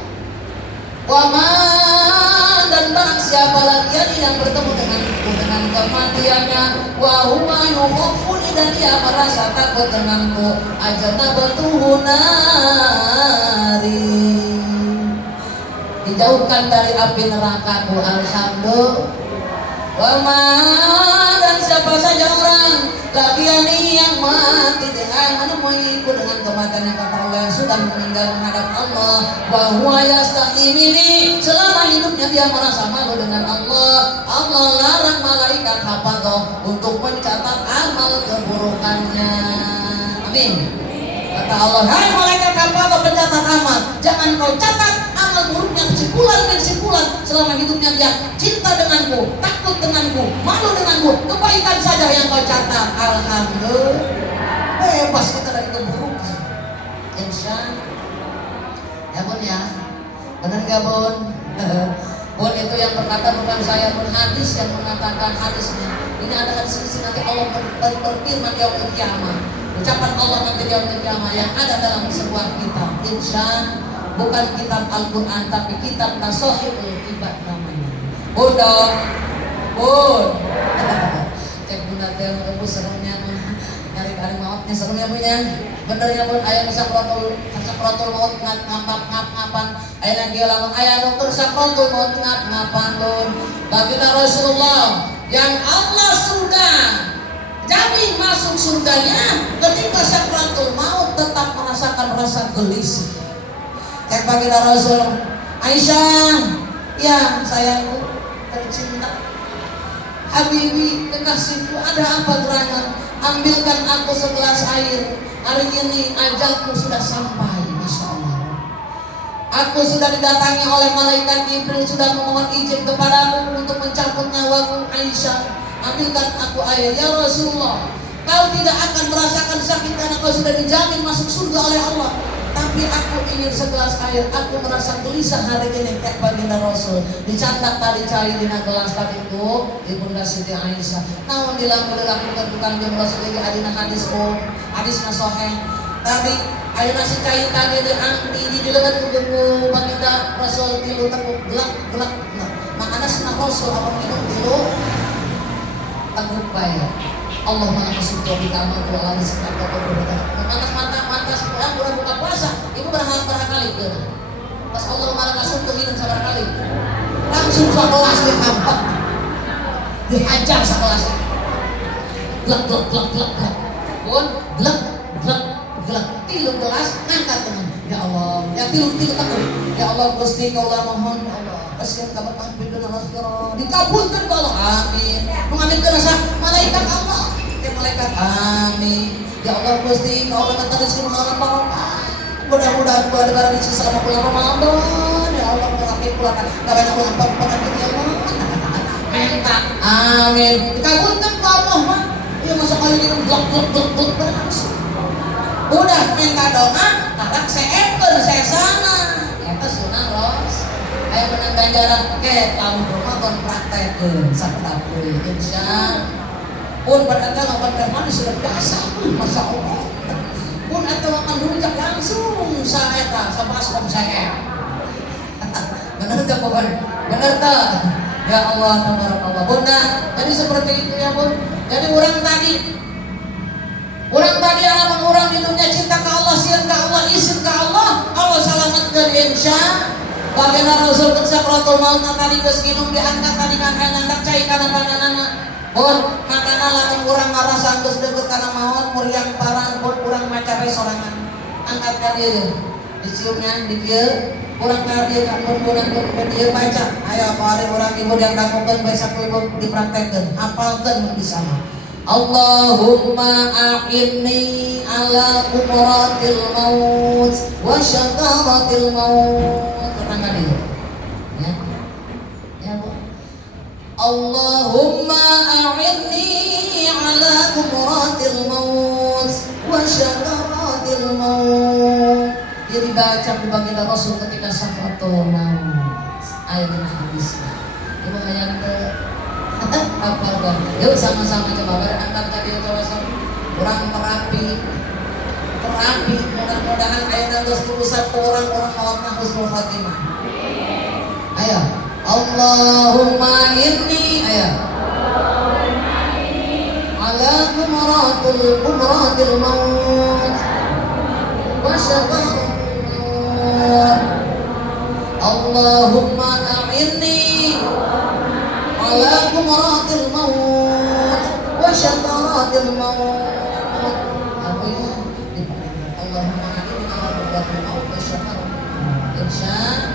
Waman, dan barang siapa lagi yang bertemu dengan kematiannya, wa huwa yukhafuni, dan dia merasa takut denganku, ajana betuhunari, dijauhkan dari api neraka ku, alhamdulillah. Waman, dan siapa saja orang lagi yang mati dengan menemui dengan kematian yang kata Allah yang sudah meninggal menghadap Allah, bahwa yastahimini, selama hidupnya dia merasa malu dengan Allah. Allah larang malaikat hafadzah untuk mencatat amal keburukannya. Amin. Kata Allah, hai malaikat hafadzah pencatat amal, jangan kau catat amal buruknya simpulan selama hidupnya dia cinta denganku, takut denganku, malu denganku, kebaikan saja yang kau catat. Alhamdulillah, bebas kita dari keburukan, insyaallah. Ya Bun ya, benar gak Bun? Bun itu yang berkata bukan saya pun, hadis yang mengatakan hadisnya. Ini ada hadis di sini, nanti Allah berfirman di yaumil kiamah. Ucapan Allah nanti di yaumil kiamah yang ada dalam sebuah kitab, insyaallah. bukan kitab Al-Quran tapi kitab Tasawuful Ibad namanya. Bodoh, cek bunda teh ibu serunya nyari kali mautnya serunya punya. Bener ya pun ayah sakratul maut ngapan ayah lagi lamun ayah dokter sakratul maut ngapan pun baginda Rasulullah yang Allah sudah jamin masuk surganya ketika sakratul maut tetap merasakan rasa gelisah. Cek baginda Rasul, Aisyah, ya sayangku tercinta, Habibi kekasihku, ada apa gerangan? Ambilkan aku segelas air. Hari ini ajalku sudah sampai, Masya Allah. Aku sudah didatangi oleh malaikat Jibril, sudah memohon izin kepadamu untuk mencabut nyawaku. Aisyah, ambilkan aku air. Ya Rasulullah, kau tidak akan merasakan sakit karena kau sudah dijamin masuk surga oleh Allah. Tapi aku ingin segelas air, aku merasa gelisah hari ini. Kayak baginda Rasul dicandak tadi cair di gelas tadi itu Ibunda Siti Aisyah. Namun dilakukan bukan jam Rasul lagi adina hadis nasoheh tadi air nasi cair tadi di lebat tubuhku baginda Rasul tilu tekuk gelak. Makanya senang Rasul apa minum tilu tekuk bayar. Allah maha bersyukur di kamar dua kali sekat atau berbeda. Mantas kurang buka puasa, ibu berharap kali ke. Pas Allah malah kasih untuk minum sabar kali, langsung sekelas dihampak, dihajar sekelas. Glak, pun glak, tilu gelas ngangkat teman. Ya Allah, yang tilu takut. Ya Allah Gusti kaulah mohon Allah. Kasihan kabar pampidan Allah segera dikabulkan Allah. Amin. Mengambil rasa malaikat Allah. Malaikat amin. Ya Allah Gusti kau akan rezeki malam barokah. Mudah-mudahan bulan lebaran ini selama bulan Ramadan. Ya Allah merapi pulang. Banyak bulan pekan ini ya Allah. Minta amin. Dikabulkan ke Allah mah. Ya masa kali ini blok berlangsung. Udah minta doa, harap seekor sesana. Eta sunah Ros. Ayo menang ganjaran ke tahun Ramadan praktekeun sakadapur insya pun berdagang pada mana sudah biasa, Masya Allah. Pun atau akan rujak langsung saya sama saya. Benar tak bukan? Benar tak? Ya Allah, tabarakallah. Bunda, jadi seperti itu ya Bun. Jadi orang tadi alaman orang di dunia cinta ke Allah, sian ke Allah, isin ke Allah, Allah selamatkan insya. Bagaimana Rasul bersakratul maut tadi geus nginum diangkat tadi kan hendak cai kana pandanana. Pun makana lamun urang ngarasan geus deukeut kana maut muriang parang pun urang maca we sorangan. Angkat ka dieu. Diciumnya di dieu, urang ka dieu ka pun dieu baca. Aya bari urang ibu yang dakukeun bae sakulibu dipraktekkeun. Hafalkeun mun bisa mah. Allahumma a'inni ala umratil maut wa syakaratil maut. Terangkan dia. Ya. Ya, Bu. Allahumma a'inni ala umratil maut wa syakaratil maut. Dia dibaca di baginda Rasul ketika sakratul maut. Ayat ini hadisnya. Ibu hayang ke apa bang? Yuk sama-sama coba berangkat tadi Rasul. Kurang terapi. Mudah-mudahan ayat terus urusan orang-orang mautna husnul khatimah. Ayo, Allahumma inni ayo. Ala umratil maut wa syakaratil maut. Allahumma a'inni ala umratil maut wa syakaratil maut. Insya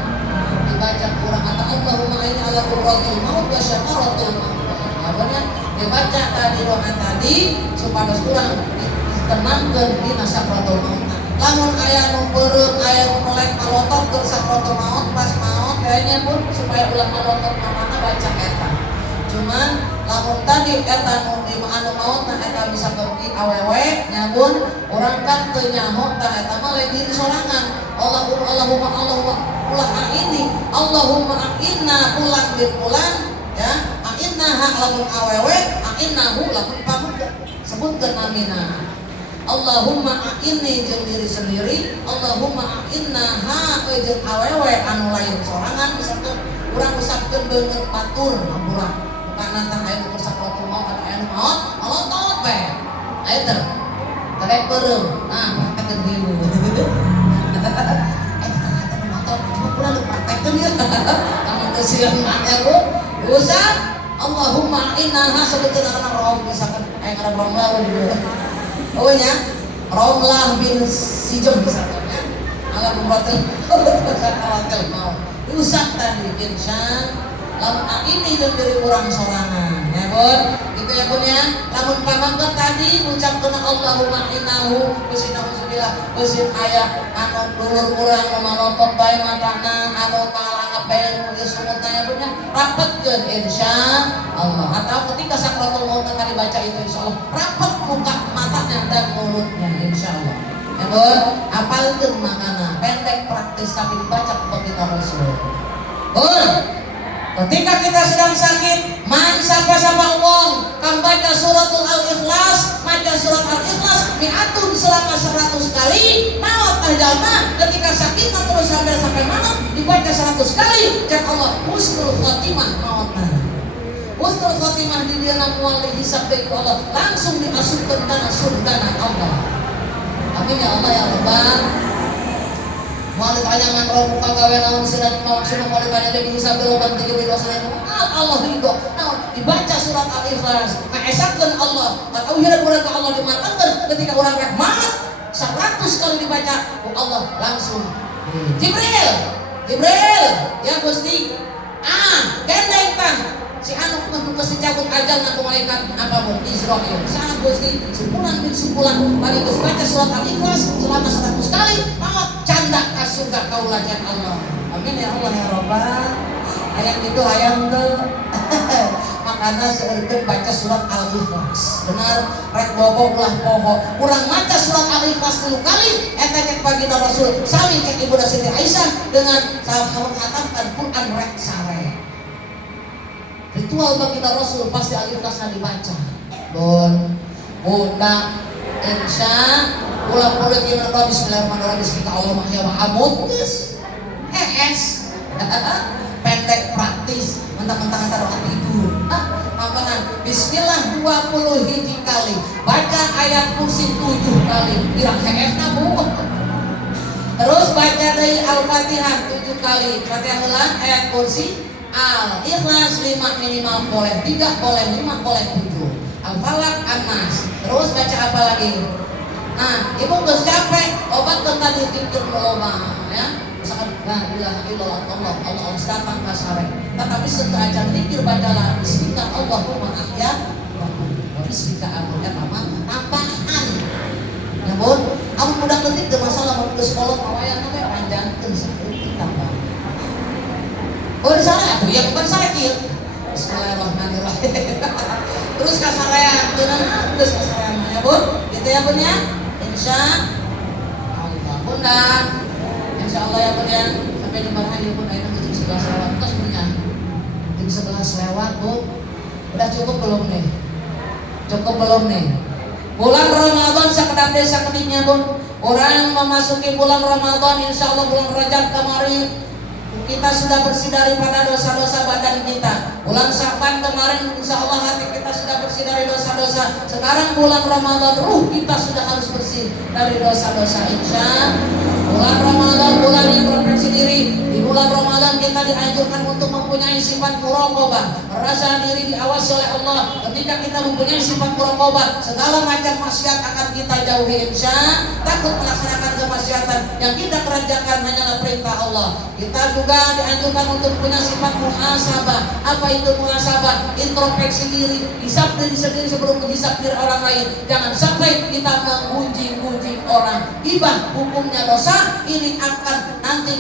dibaca kurang kata Allahumma ini ala qurratul maut wa syakaratul maut. Makanya dibaca tadi doa tadi supaya kurang ditenangkan di sakratul maut. Lamun aya nu beureum aya nu melek malotot ke sakratul maut pas maut kayaknya pun supaya ulah malotot mamana baca eta. Cuman lamun tadi eta nu di anu maut nah eta bisa pergi awewe nyabun orang kan teu nyaho tah eta mah lain diri sorangan. Allahumma ulah ini Allahumma a'inna pulang di pulang ya a'inna hak lamun awewe a'innahu lamun pamuka sebutkeun namina Allahumma a'inni jeung diri sendiri, Allahumma a'inna ha jeung awewe anu lain sorangan misalkan urang usapkeun beungeut batur urang bukan tah aya ukur sakotu mau kada aya nu maot alotot we aya teh kadek beureum nah praktekeun deui eta motor cuma pula lu praktekeun ieu kamu teu sieun aya Bu usap Allahumma a'inna ha sebutkeun kana rom misalkan aya kana rom lawan pokoknya Romlah bin Sijem misalnya ala membatal mau rusak tadi insya lamun ini dari orang sorangan ya Bun gitu ya Bun ya lamun pamangkat tadi ucapkeun Allahumma innahu geus nauzubillah geus aya anu dulur urang malotot bae matana anu kalangan bae geus sumutna ya Bun ya rapetkeun insya Allah atau ketika sakratul maut akan dibaca itu insya Allah rapet muka matanya dan mulutnya insya Allah ya Bun apalkeun makana pendek praktis tapi dibaca kepada Rasul Bun ketika kita sedang sakit man sapa-sapa wong kang baca suratul al-ikhlas maca surat al-ikhlas mi'atun selama 100 kali maot jalma ketika sakit terus sampai malam dibaca 100 kali cek Allah husnul khotimah maotna husnul khotimah di dalam mual dihisab dari Allah langsung dimasukkan tanah surga Allah amin ya Allah ya Rabbal mau ditanya ngan roh kagawe naon sirat mau sudah mau ditanya deui hisab loban 3 dosanya Allah ridho naon dibaca surat al-ikhlas maesakeun Allah tauhid urang ka Allah dimatangkeun ketika urang rek maot 100 kali dibaca Allah langsung Jibril ya Gusti gendeng tah si anu mah si cabut ajal na malaikat apa pun Israil sangat Gusti simpulan bin simpulan bari geus baca surat al-ikhlas selama 100 kali maot canda ka surga kaula jan Allah amin ya Allah ya Rabbal hayang itu hayang teu makana seueurkeun baca surat al-ikhlas benar rek bobo ulah poho urang maca surat al-ikhlas 10 kali eta cek baginda Rasul sami cek Ibu Siti Aisyah dengan sahabat khatamkan Quran rek sare ritual baginda Rasul pasti al-ikhlasna dibaca Bun bunda insya ulah boleh kita bismillahirrahmanirrahim bismillah Allah mahya wa amut geus pendek praktis mentang-mentang antara tidur makangan bismillah 20 hiji kali baca ayat kursi 7 kali kirang na Bu terus baca dari al-fatihah 7 kali fatihah ulang ayat kursi al-ikhlas 5 minimal boleh 3 boleh 5 boleh 7 al-falaq an-nas terus baca apa lagi ibu geus capek obat tadi tidur loba ya misalkan la ilaha illallah Allah datang ka sare tetapi setelah aja zikir bacalah bismillah Allahumma ahya wa bismika amut tamah tambahan ya Bun amun budak leutik teu masalah mun geus kolot mawayan teh panjangkeun saeutik tambah di sana atuh ya bukan sare kieu bismillahirrahmanirrahim terus ka sarean teu naon geus ka sarean ya Bun gitu ya Bun ya insya Allah Bunda insya Allah ya Bun ya sampai di mana ya Bun ayeuna jam 11 lewat terus punya jam 11 lewat Bu udah cukup belum nih bulan Ramadan sakedap desa kedipnya Bun orang memasuki bulan Ramadan insya Allah bulan Rajab kemarin kita sudah bersih daripada dosa-dosa badan kita. Bulan Sya'ban kemarin insya Allah hati kita sudah bersih dari dosa-dosa. Sekarang bulan Ramadan ruh kita sudah harus bersih dari dosa-dosa insya bulan Ramadan bulan introspeksi diri. Di bulan Ramadan kita dianjurkan untuk mempunyai sifat muraqabah, merasa diri diawasi oleh Allah. Ketika kita mempunyai sifat muraqabah, segala macam maksiat akan kita jauhi insya. Takut melaksanakan kemaksiatan yang kita kerjakan hanyalah perintah Allah. Kita juga dianjurkan untuk punya sifat muhasabah. Apa itu muhasabah? Introspeksi diri, hisab diri sendiri sebelum menghisab diri orang lain. Jangan sampai kita menguji-uji orang. Hibah hukumnya dosa, ini akan nanti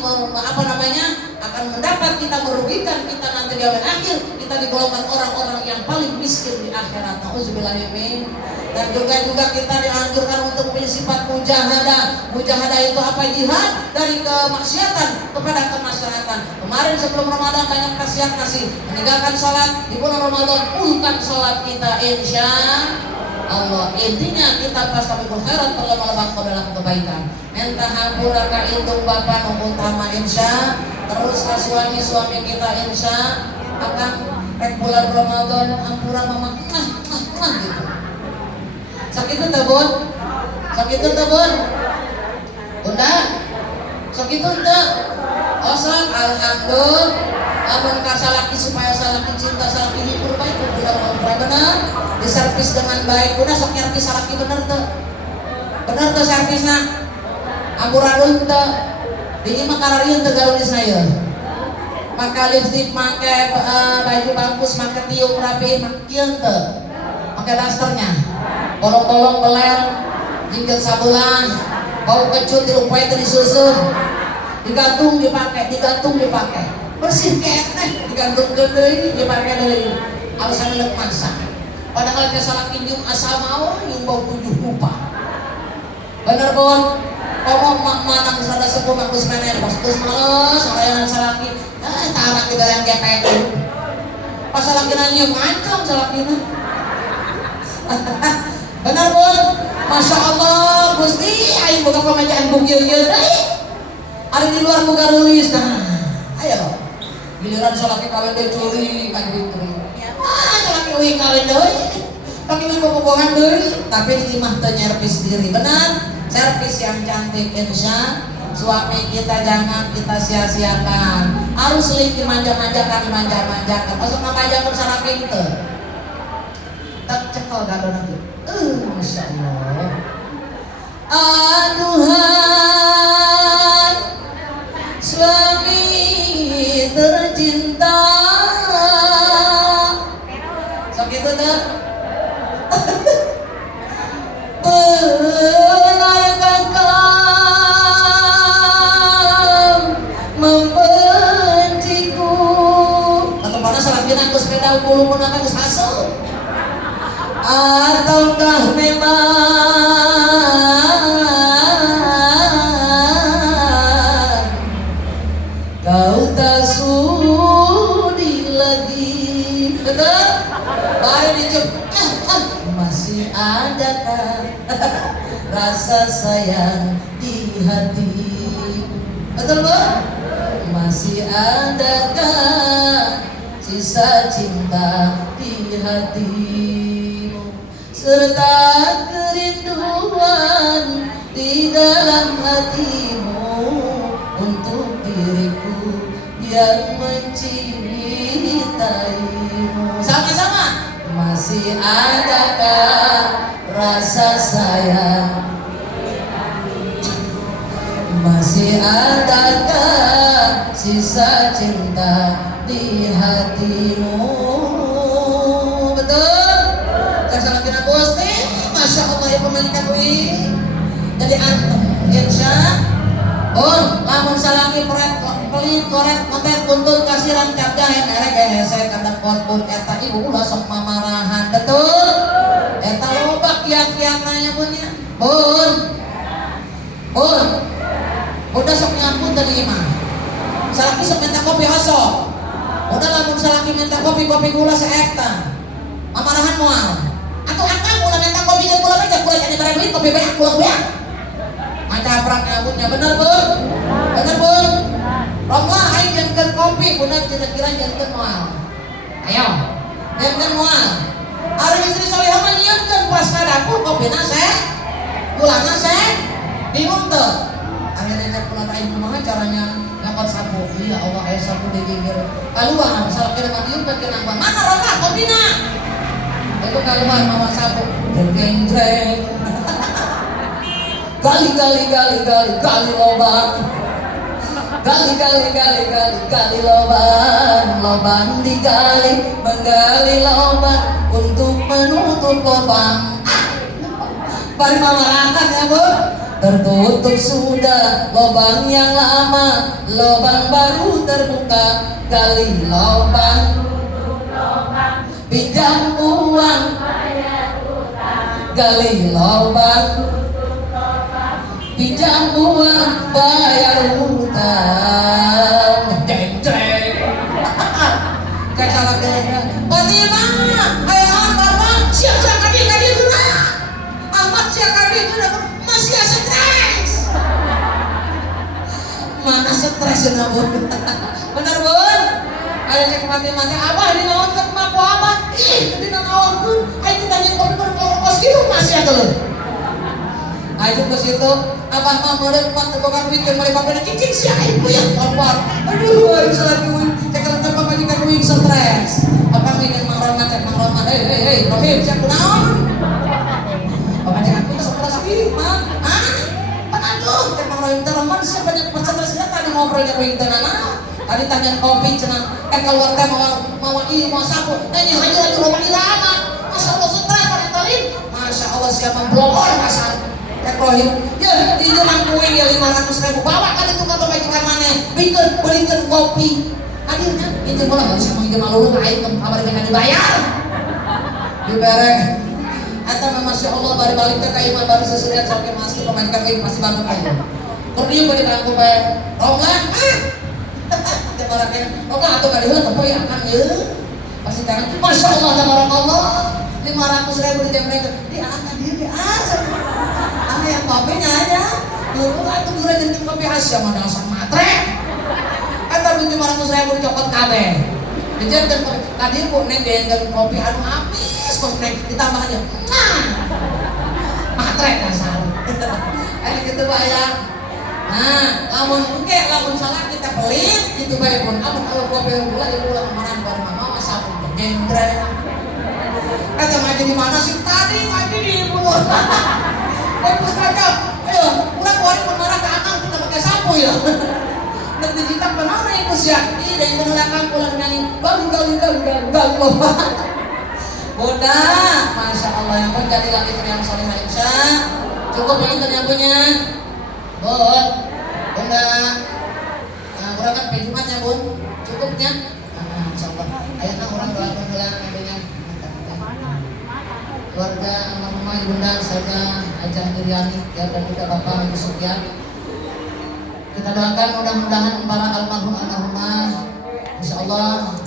akan mendapat kita merugikan kita nanti di akhir akhir. Kita digolongkan orang-orang yang paling miskin di akhirat. Nauzubillahimin. Dan juga kita dianjurkan untuk punya sifat mujahadah. Mujahadah itu apa? Jihad dari kemaksiatan kepada kemaslahatan. Kemarin sebelum Ramadan banyak nasihat meninggalkan sholat. Di bulan Ramadan pulkan sholat kita insya Allah. Intinya kita fastabiqul khairat, berlomba-lomba ke dalam kebaikan. Entah hampura ka indung bapa nu utama insya, terus ka suami kita insya akan rek bulan Ramadan hampura mama gitu. Sakit itu Bun? Sakit itu Bun? Bunda? Sakit itu? Osok alhamdulillah. Amun ka salaki supaya salaki cinta, salaki hibur baik bulan Ramadan benar. Diservis dengan baik. Udah sok nyervis salaki bener tuh. Bener tuh servisna. Amburadun tuh. Di mah kararian teu galunisna ieu. Maka lipstik, make baju bagus, make tiung rapi, make kieu teu. Make dasternya. Bolong-bolong belel, jingget sabelah, bau kecut dilupain teu disusuh. Digantung dipakai. Bersih ketek digantung deui, dipakai deui. Alasan leuk masak. Padahal ke salaki nyum asal mau nyum bau 7 rupa. Bener Bon? Komo manang sada sepuh makus meneh pas geus males sorean salaki. Tarak di barang gepek. Pas salaki nanyum ngancam salakina. Bener Bon? Masya Allah Gusti aing boga pamajaan bugieun deui. Ari di luar boga rulis. Nah, ayo. Giliran salaki kawin deui curi ka curi. Salaki uing kawin deui. Pakai bobogohan deui, tapi di imah teu nyervis diri. Benar? Servis yang cantik insya. Suami kita jangan kita sia-siakan. Harus sering dimanja-manjakan. Masuk ngamanjakan salaki teu. Tak cekel gadona teh. Masya Allah. Aduhan suami tercinta. Sok itu tuh. Benarkah kau membenciku? Atau mana salakina ku sepeda bulu mun geus haseup? Ataukah memang kau tak sudi lagi? Betul? Baru dicup. Masih adakah rasa sayang di hati? Betul Bu? Masih adakah sisa cinta di hatimu? Serta kerinduan di dalam hatimu untuk diriku yang mencintaimu. Sama-sama. Masih adakah rasa sayang? Masih adakah sisa cinta di hatimu? Betul? Kasalakin Gusti, Masya Allah ya pemilikan wi. Jadi antum insya lamun salaki pelit korek motet kuntut kasiran cap jahe merek hese kada kuat eta ibu ulah sok mamarahan. Betul? Eta loba kiat-kiat nanya punya. Bun. Udah sok nyampun tadi mah. Salaki sok minta kopi osok. Udah lamun salaki minta kopi gula seekta. Mamarahan moal. Atau akang ulah minta kopi jeung gula bae gula jadi bare duit kopi banyak gula banyak. Ada perang nyambutnya bener Bun? Bener Bun? Romlah aing jengkeun kopi, budak kira-kira jengkeun moal. Ayo, jengkeun moal. Ari istri salehah mah nyieunkeun pas ka dapur kopina seh, gulana seh, bingung teu. Akhirnya nek kula aing kumaha caranya ngangkat sapu. Ya Allah aya sapu di gigir. Kaluar salah kira matiun ke nambah. Mana Romlah kopina? Itu kaluar mawa sapu. Jeng-jeng. Gali lobang. Gali lobang digali, menggali lobang untuk menutup lobang. Bari mamarahan ya Bu. Tertutup sudah lobang yang lama, lobang baru terbuka. Gali lobang, pinjam uang, gali lobang, pinjam uang, bayar hutang. Jeng-jeng. Kacalah gaya. Fatimah, ayo Bapak, siap kadi dulu. Mana stres ya Bun? Bener Bun? Ayo cek mati-mati abah di naon ke maku abah. Ih, di naon Bun? Ayo kita nyen kopi kalau kos gitu masih ada loh. Ayo ke situ, abah mah meureun mah tebogan duit ke mereka pada cicing si ibu yang korban. Aduh, harus lagi Bun. Cek kalau tempat majikan duit stres. Abah ingin mangroma cek mangroma. Hei, Rohim siap naon? Pemajikan duit stres ih, mah. Aduh, cek mangroma teh roman siapa banyak stres tadi ngobrolnya duit teh nana. Tadi tanya kopi cenah, keluar teh mau mau sapu, tanya lagi rumah irama, masya Allah stres pada talin, masya Allah siapa blogor masa, Rohim, ya di jalan kue ya 500.000 bawa kan itu kata majikan mana, belikan kopi, hadirnya itu bola harus menginjam alur naik, kabar dengan dibayar, diberek, atau masya Allah balik ke kayu baru sesudah sampai masuk pemajikan kayu masih bangun kayu, kerja pada bangku bayar, romlan, orangnya, oke atau kali itu apa ya akan ya pasti tangan, masya Allah tabarakallah 500.000 di jam mereka di anak dia anak yang kopinya aja dulu atau dulu jadi kopi Asia mana asal matre atau 500.000 di cokot kabeh jadi dan tadi bu neng dia kopi anu habis kos neng ditambah aja matre kasar gitu pak ya. Nah, lamun salah kita pelit itu baik pun. Amun kalau kopi gula itu ulah kemarin baru mama masak gendreng. Kata ngaji di mana sih tadi ngaji di Bunur. Pustaka, ayo ulah keluarin marah ke akang kita pakai sapu ya. Dan digital benar itu sih. Ih, dari penolakan pulang nyanyi gali. Bodah, masya Allah yang menjadi laki yang soleh Aisyah. Cukup yang itu punya. Bun, bunda, berangkat ke Jumatnya Bun, cukupnya? Insyaallah. Ayo orang doakan pulang adanya. Keluarga almarhumah ibunda saja Ajah Diriani ya dan juga Bapak Haji Sukyan. Kita doakan mudah-mudahan para almarhumah insyaallah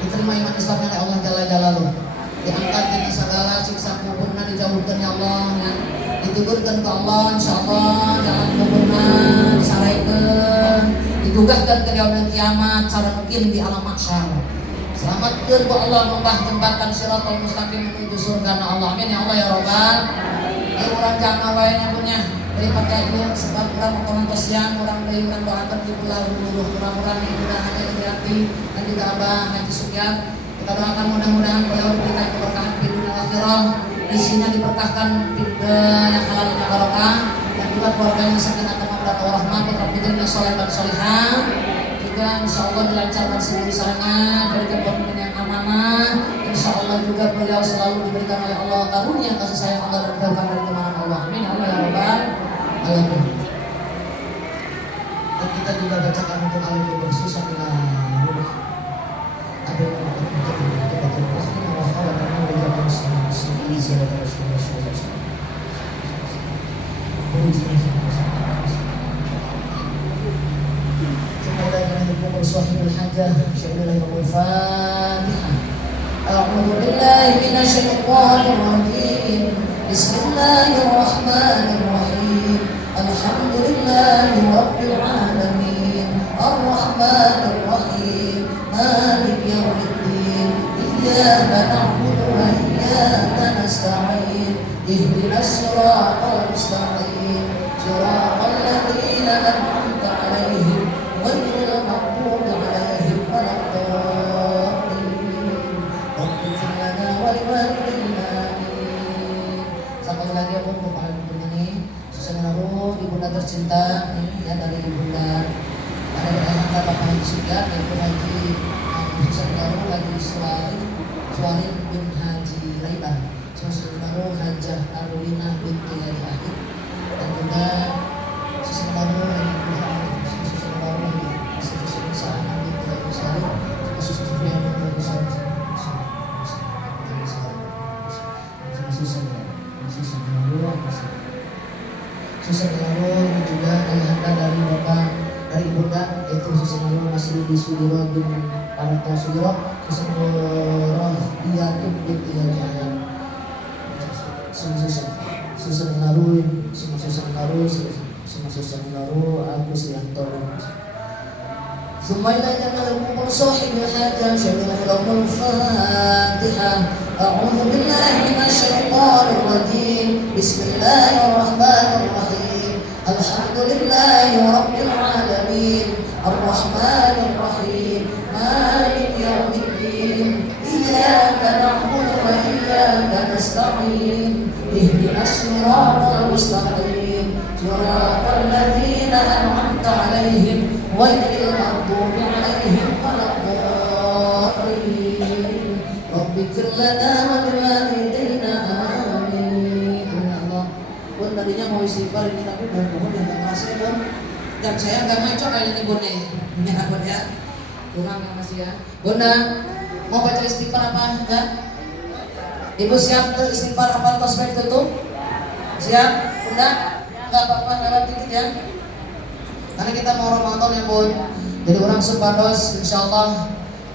diterima iman Islam oleh Allah Jalla Jalaluhu. Diangkat dari segala siksa kuburna dijauhkan ya Allah ya. Ditugurkan ke Allah insyaallah jangan kuburna disaraikan digugahkan ke yaumil kiamat cara mungkin di alam mahsyar. Selamatkan ku Allah membah jembatan siratal mustaqim menuju surga Allah. Amin ya Allah ya Rabbal. Ya urang jangka wae nya punya daripada ini sebab urang motoran kosian urang deui urang doakeun di bulan luluh urang-urang ibu dan hanya Indriati dan juga Abah Haji Sukyan. Kita doakan mudah-mudahan beliau diberikan keberkahan di dunia akhirah, isinya diberkahkan yang halal dan barokah, dan juga keluarganya sakinah mawaddah warahmah, putra putrinya soleh dan solihah, juga insya Allah dilancarkan seluruh usahanya, diberikan pemimpin yang amanah, insya Allah juga beliau selalu diberikan oleh Allah karunia kasih sayang Allah dan berkah dari kemana Allah. Amin ya Allah ya Rabbal alamin. Dan kita juga bacakan untuk alim bersusah bila rumah. Ada yang أعوذ بالله من الشيطان الرجيم بسم الله الرحمن الرحيم الحمد لله رب العالمين الرحمن الرحيم مالك يوم الدين إياك نعبد وإياك نستعين اهدنا الصراط المستقيم صراط الذين أنعمت عليهم غير المغضوب عليهم ولا الضالين رب اغفر لنا ولوالدينا آمين. Sekali lagi aku untuk para penyanyi Susanaro ibunda tercinta ya dari ibunda ada ayahanda Bapak Haji Sukyan yaitu Haji Susanaro Haji Suarin bin Haji Raiban, Susanaro Hajah Arulina binti Haji Ahid, dan juga Susanaro Haji Susanaro Haji Susanaro binti Haji Salim, Susanaro binti Haji Salim, Susanaro ini juga ayahanda dari bapak dari ibunda yaitu Susanaro Masrudi Sudiro bin Parato Sudiro, Susanaro Iyatun binti Haji Ayat, Susanaro Susanaro aku silang tolong. ثم إلينا نلقم صاحب الحاجة شمل لهم الفاتحة. أعوذ بالله من الشيطان الرجيم. بسم الله الرحمن الرحيم. الحمد لله رب العالمين الرحمن الرحيم مالك يوم الدين إياك نعبد وإياك نستعين اهدنا الصراط المستقيم صراط الذين أنعمت عليهم غير المغضوب عليهم ولا الضالين. رب اغفر لنا ولوالدينا آمين. Allah pun tadinya mau istighfar ini tapi mohon yang gak kasih pun dan saya gak ngaco kayak ini bunda ya bunda ya kurang ya masih ya bunda mau baca istighfar apa enggak? Ibu siap tuh istighfar apa tasbih tutup? Siap bunda? Enggak apa-apa lewat dikit ya karena kita mau Ramadan ya bun jadi orang supados insyaallah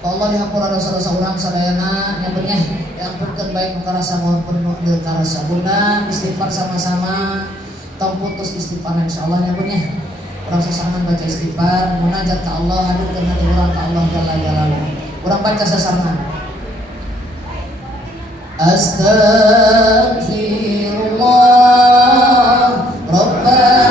Allah dihampura dosa-dosa orang sadayana yang benyeh yang perken baik muka rasa mohon penuh dengan rasa bunda istighfar sama-sama tong putus istighfar insyaallah ya benyeh orang sesaman baca istighfar munajat ke Allah hadirkan hati orang ke Allah jalla jalaluhu orang baca sesaman Astaghfirullah Rabbana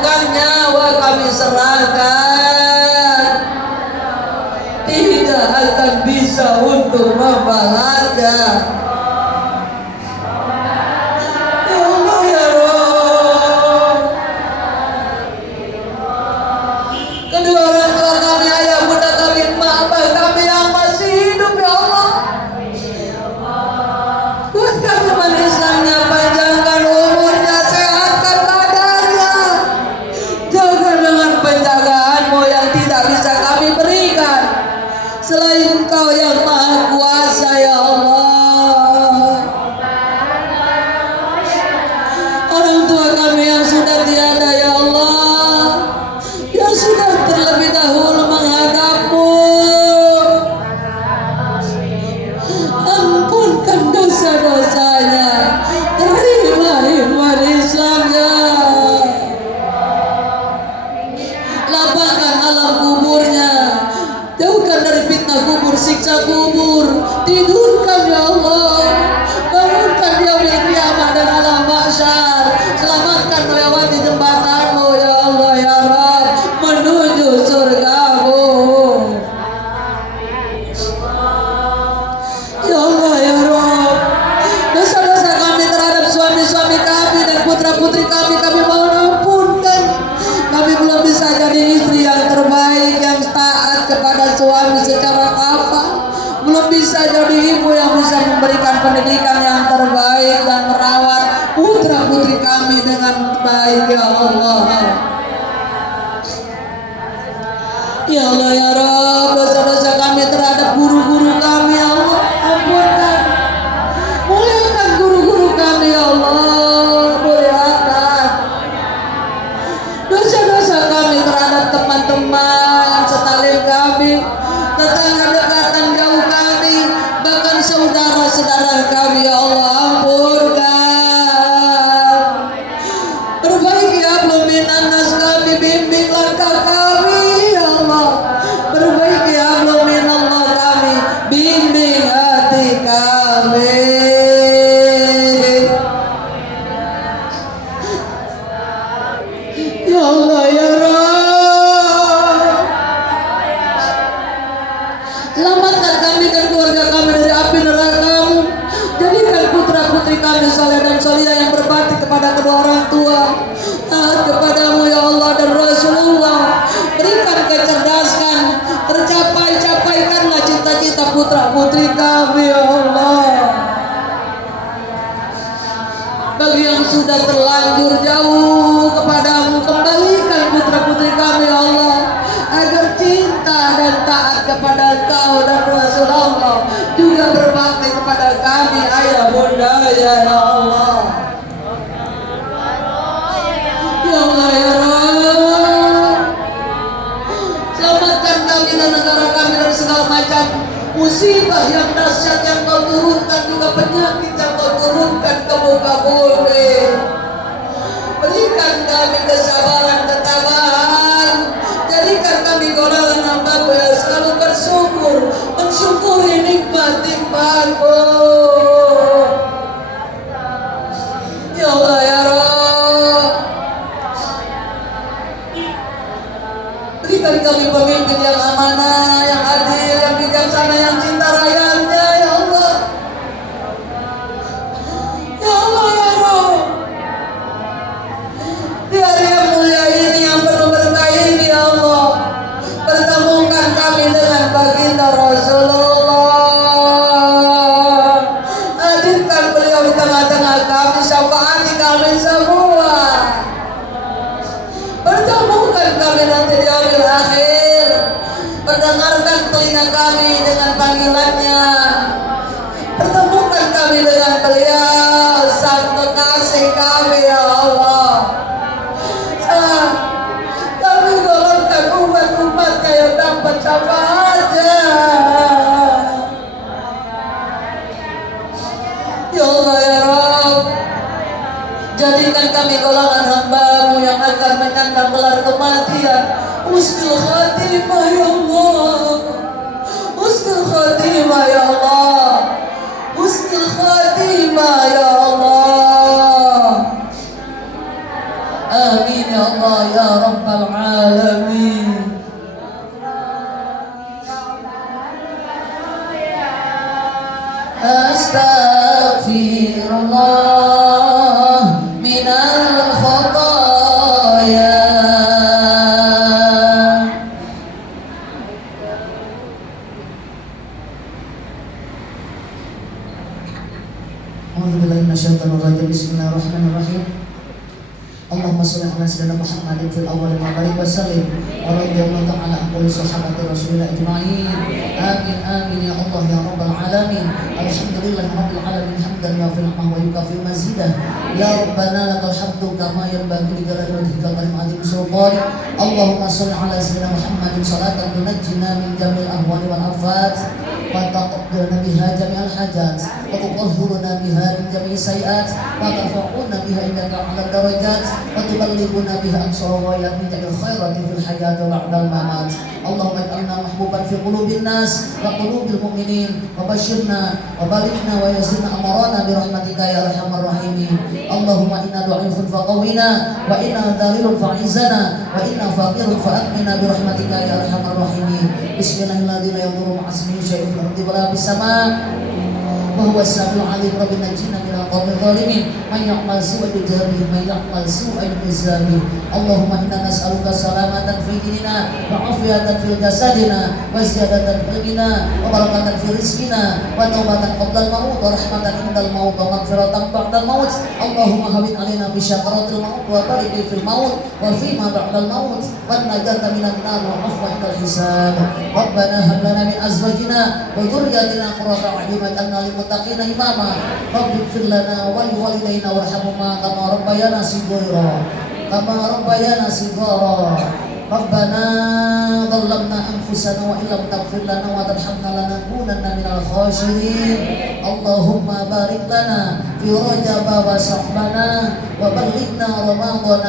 bahkan nyawa kami serahkan, tidak akan bisa untuk membalasnya. Ya Allah ya Rabb, kedua orang tua kami, ayah bunda kami, emak abah kami yang masih hidup ya Allah, kuatkan iman Islamnya, panjangkan umurnya, sehatkan badannya, jaga dengan penjagaanmu yang tidak bisa kami berikan selain Engkau yang Maha Kuasa ya Allah. Orang tua kami yang sudah tiada ya Allah, yang sudah terlebih dahulu menghadap-Mu, ampunkan dosa-dosanya, terima iman Islamnya, lapangkan alam kuburnya, jauhkan dari fitnah kubur, siksa kubur, tidurkan ya Allah, bangunkan di yaumil qiyamah dan alam mahsyar, selamatkan melewati jembatan-Mu ya Allah ya Rabb menuju surga-Mu ya Allah ya Rabb. Dosa-dosa kami terhadap suami-suami kami dan putra-putri kami mohon ampunkan. Kami belum bisa jadi istri yang terbaik, yang taat kepada suami secara kafah, belum bisa jadi ibu yang bisa memberikan pendidikan yang terbaik dan merawat putra-putri kami dengan baik ya Allah. Ya Allah ya Rabb, dosa-dosa kami terhadap guru-guru kami ya Allah, ampunkan. Muliakan guru-guru kami ya Allah, muliakan. Dosa-dosa kami terhadap teman-teman setalim kami, tetangga dekat dan jauh kami, bahkan saudara-saudara kami ya Allah, ampunkan. Perbaiki hablum minan nas kami, bimbing langkah kami ya Allah. Perbaiki hablum minallah kami, bimbing hati kami. Ya Allah ya Rabb, selamatkan kami dan keluarga kami dari api neraka-Mu. Jadikan putra-putri kami saleh dan salihah yang berbakti kepada kedua orang tua, taat kepada-Mu ya Allah dan Rasulullah. Berikan kecerdasan, tercapai-capaikanlah cita-cita putra-putri kami ya Allah. Bagi yang sudah terlanjur jauh kepada-Mu, kembalikan putra-putri kami ya Allah, agar cinta dan taat kepada Engkau dan Rasulullah, juga berbakti kepada kami ayah bunda ya Allah. Ya Allah ya Rabb, selamatkan kami dan negara kami dari segala macam musibah yang dahsyat yang Kau turunkan, juga penyakit yang Kau turunkan ke muka bumi. Berikan kami kesabaran, ketabahan, jadikan kami golongan hamba-Mu yang selalu bersyukur, mensyukuri nikmat-nikmat-Mu ya Allah ya Rabb. Berikan kami pemimpin yang amanah, yang adil, yang bijaksana, yang cinta rakyatnya ya Allah. Ya Allah ya Rabb, di hari yang mulia ini, yang penuh berkah ini ya Allah, pertemukan kami dengan baginda Rasulullah. Hadirkan beliau di tengah-tengah kami, syafaati kami semua. Pertemukan kami nanti di yaumil akhir, perdengarkan telinga kami dengan panggilannya. Pertemukan kami dengan beliau, sang kekasih kami ya Allah. Kami golongan umat-umatnya yang dapat syafaatnya ya Allah ya Rabb. Jadikan kami golongan hamba-Mu yang akan menyandang gelar kematian, husnul khatimah ya Allah, husnul khatimah ya Allah, husnul khatimah ya Allah. Amin ya Allah. ya rabbal alamin. Astaghfirullah minal khotoya. A'udzubillahi minasyaitonir rajim. Bismillahirrahmanirrahim. Allahumma shalli ala sayyidina Muhammadin fil awwal wa barik wa sallim wa radhiyallahu ta'ala an kulli sahabati rasulillah ajma'in. Amin amin ya Allah ya rabbal alamin. Alhamdulillahi rabbil alamin hamdan yu'afil wa yukafi mazidah. Ya rabbana lakal hamdu kama yanbaghi li jalali wajhika karim azim sultani. Allahumma shalli ala sayyidina Muhammadin salatan tunajjina min jamil ahwali wal afat wa taqaddana biha jami'al hajat wa tutahhiruna biha min jami'i sayiat wa tarfa'una biha indaka 'ala darajat wa tuballighuna biha aqsa ghayat min jami'il khairati fil hayati wa ba'dal mamat. Allahumma ij'alna mahbuban fi qulubin nas wa qulubil mu'minin wa basyirna wa balighna wa yassirna amarana bi rahmatika ya arhamar rahimin. Allahumma inna du'ifun faqawina wa inna dhalilun fa'izana wa inna faqirun fa'atmina bi rahmatika ya arhamar rahimin. Bismillahirrahmanirrahim. La yadurru ma'asmihi syai'un fil ardi wa la fis sama'. وهو السميع العليم. رب نجينا من القوم الظالمين من يعمل سوءا يجازه من يعمل سوءا يجازه. اللهم انا نسالك سلامة في ديننا وعافية في جسدنا وزيادة في علمنا وبركة في رزقنا وتوبة قبل الموت ورحمة عند الموت ومغفرة بعد الموت. اللهم هون علينا بشكرات الموت وبارك في الموت وفيما بعد الموت والنجاة من النار وعفو عند الحساب. ربنا هب لنا من ازواجنا وذرياتنا قرة اعين واجعلنا للمتقين إماما. رب اغفر لنا ولوالدينا وارحمهما كما ربيانا صغارا. ربنا ظلمنا أنفسنا وإن لم تغفر لنا وترحمنا لنكونن من الخاسرين. اللهم بارك لنا في رجب وشعبنا وبلغنا رمضان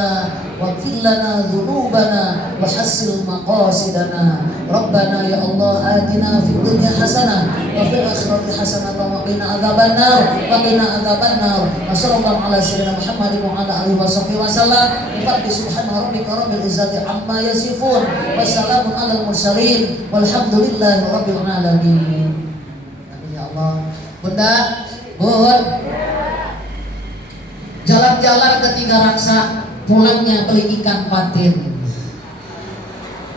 واغفر لنا ذنوبنا وحسن مقاصدنا. ربنا يا الله آتنا في الدنيا حسنة وفي الآخرة حسنة وقنا عذاب النار وصلى الله على سيدنا محمد وعلى آله وصحبه وسلم. بفضل سبحان ربك رب العزة عما يصفون وسلام على المرسلين والحمد لله رب العالمين. Amin ya Allah. Bunda, Bun, jalan-jalan ketiga raksa, pulangnya beli ikan patin.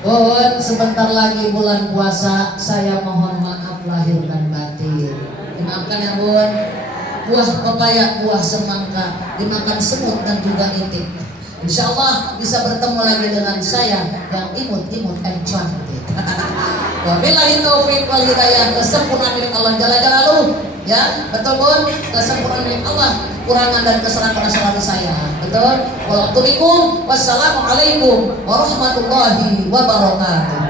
Bun, sebentar lagi bulan puasa, saya mohon maaf lahir dan batin. Dimaafkan ya Bun. Buah pepaya, buah semangka, dimakan semut dan juga itik. Insya Allah bisa bertemu lagi dengan saya yang imut-imut dan cantik. Wabillahi taufiq wal hidayah. Kesempurnaan milik Allah Jalla Jalaluhu. Ya, betul Bun. Kesempurnaan milik Allah. Kurangan dan kesalahan saya. Betul. Wassalamualaikum warahmatullahi wabarakatuh.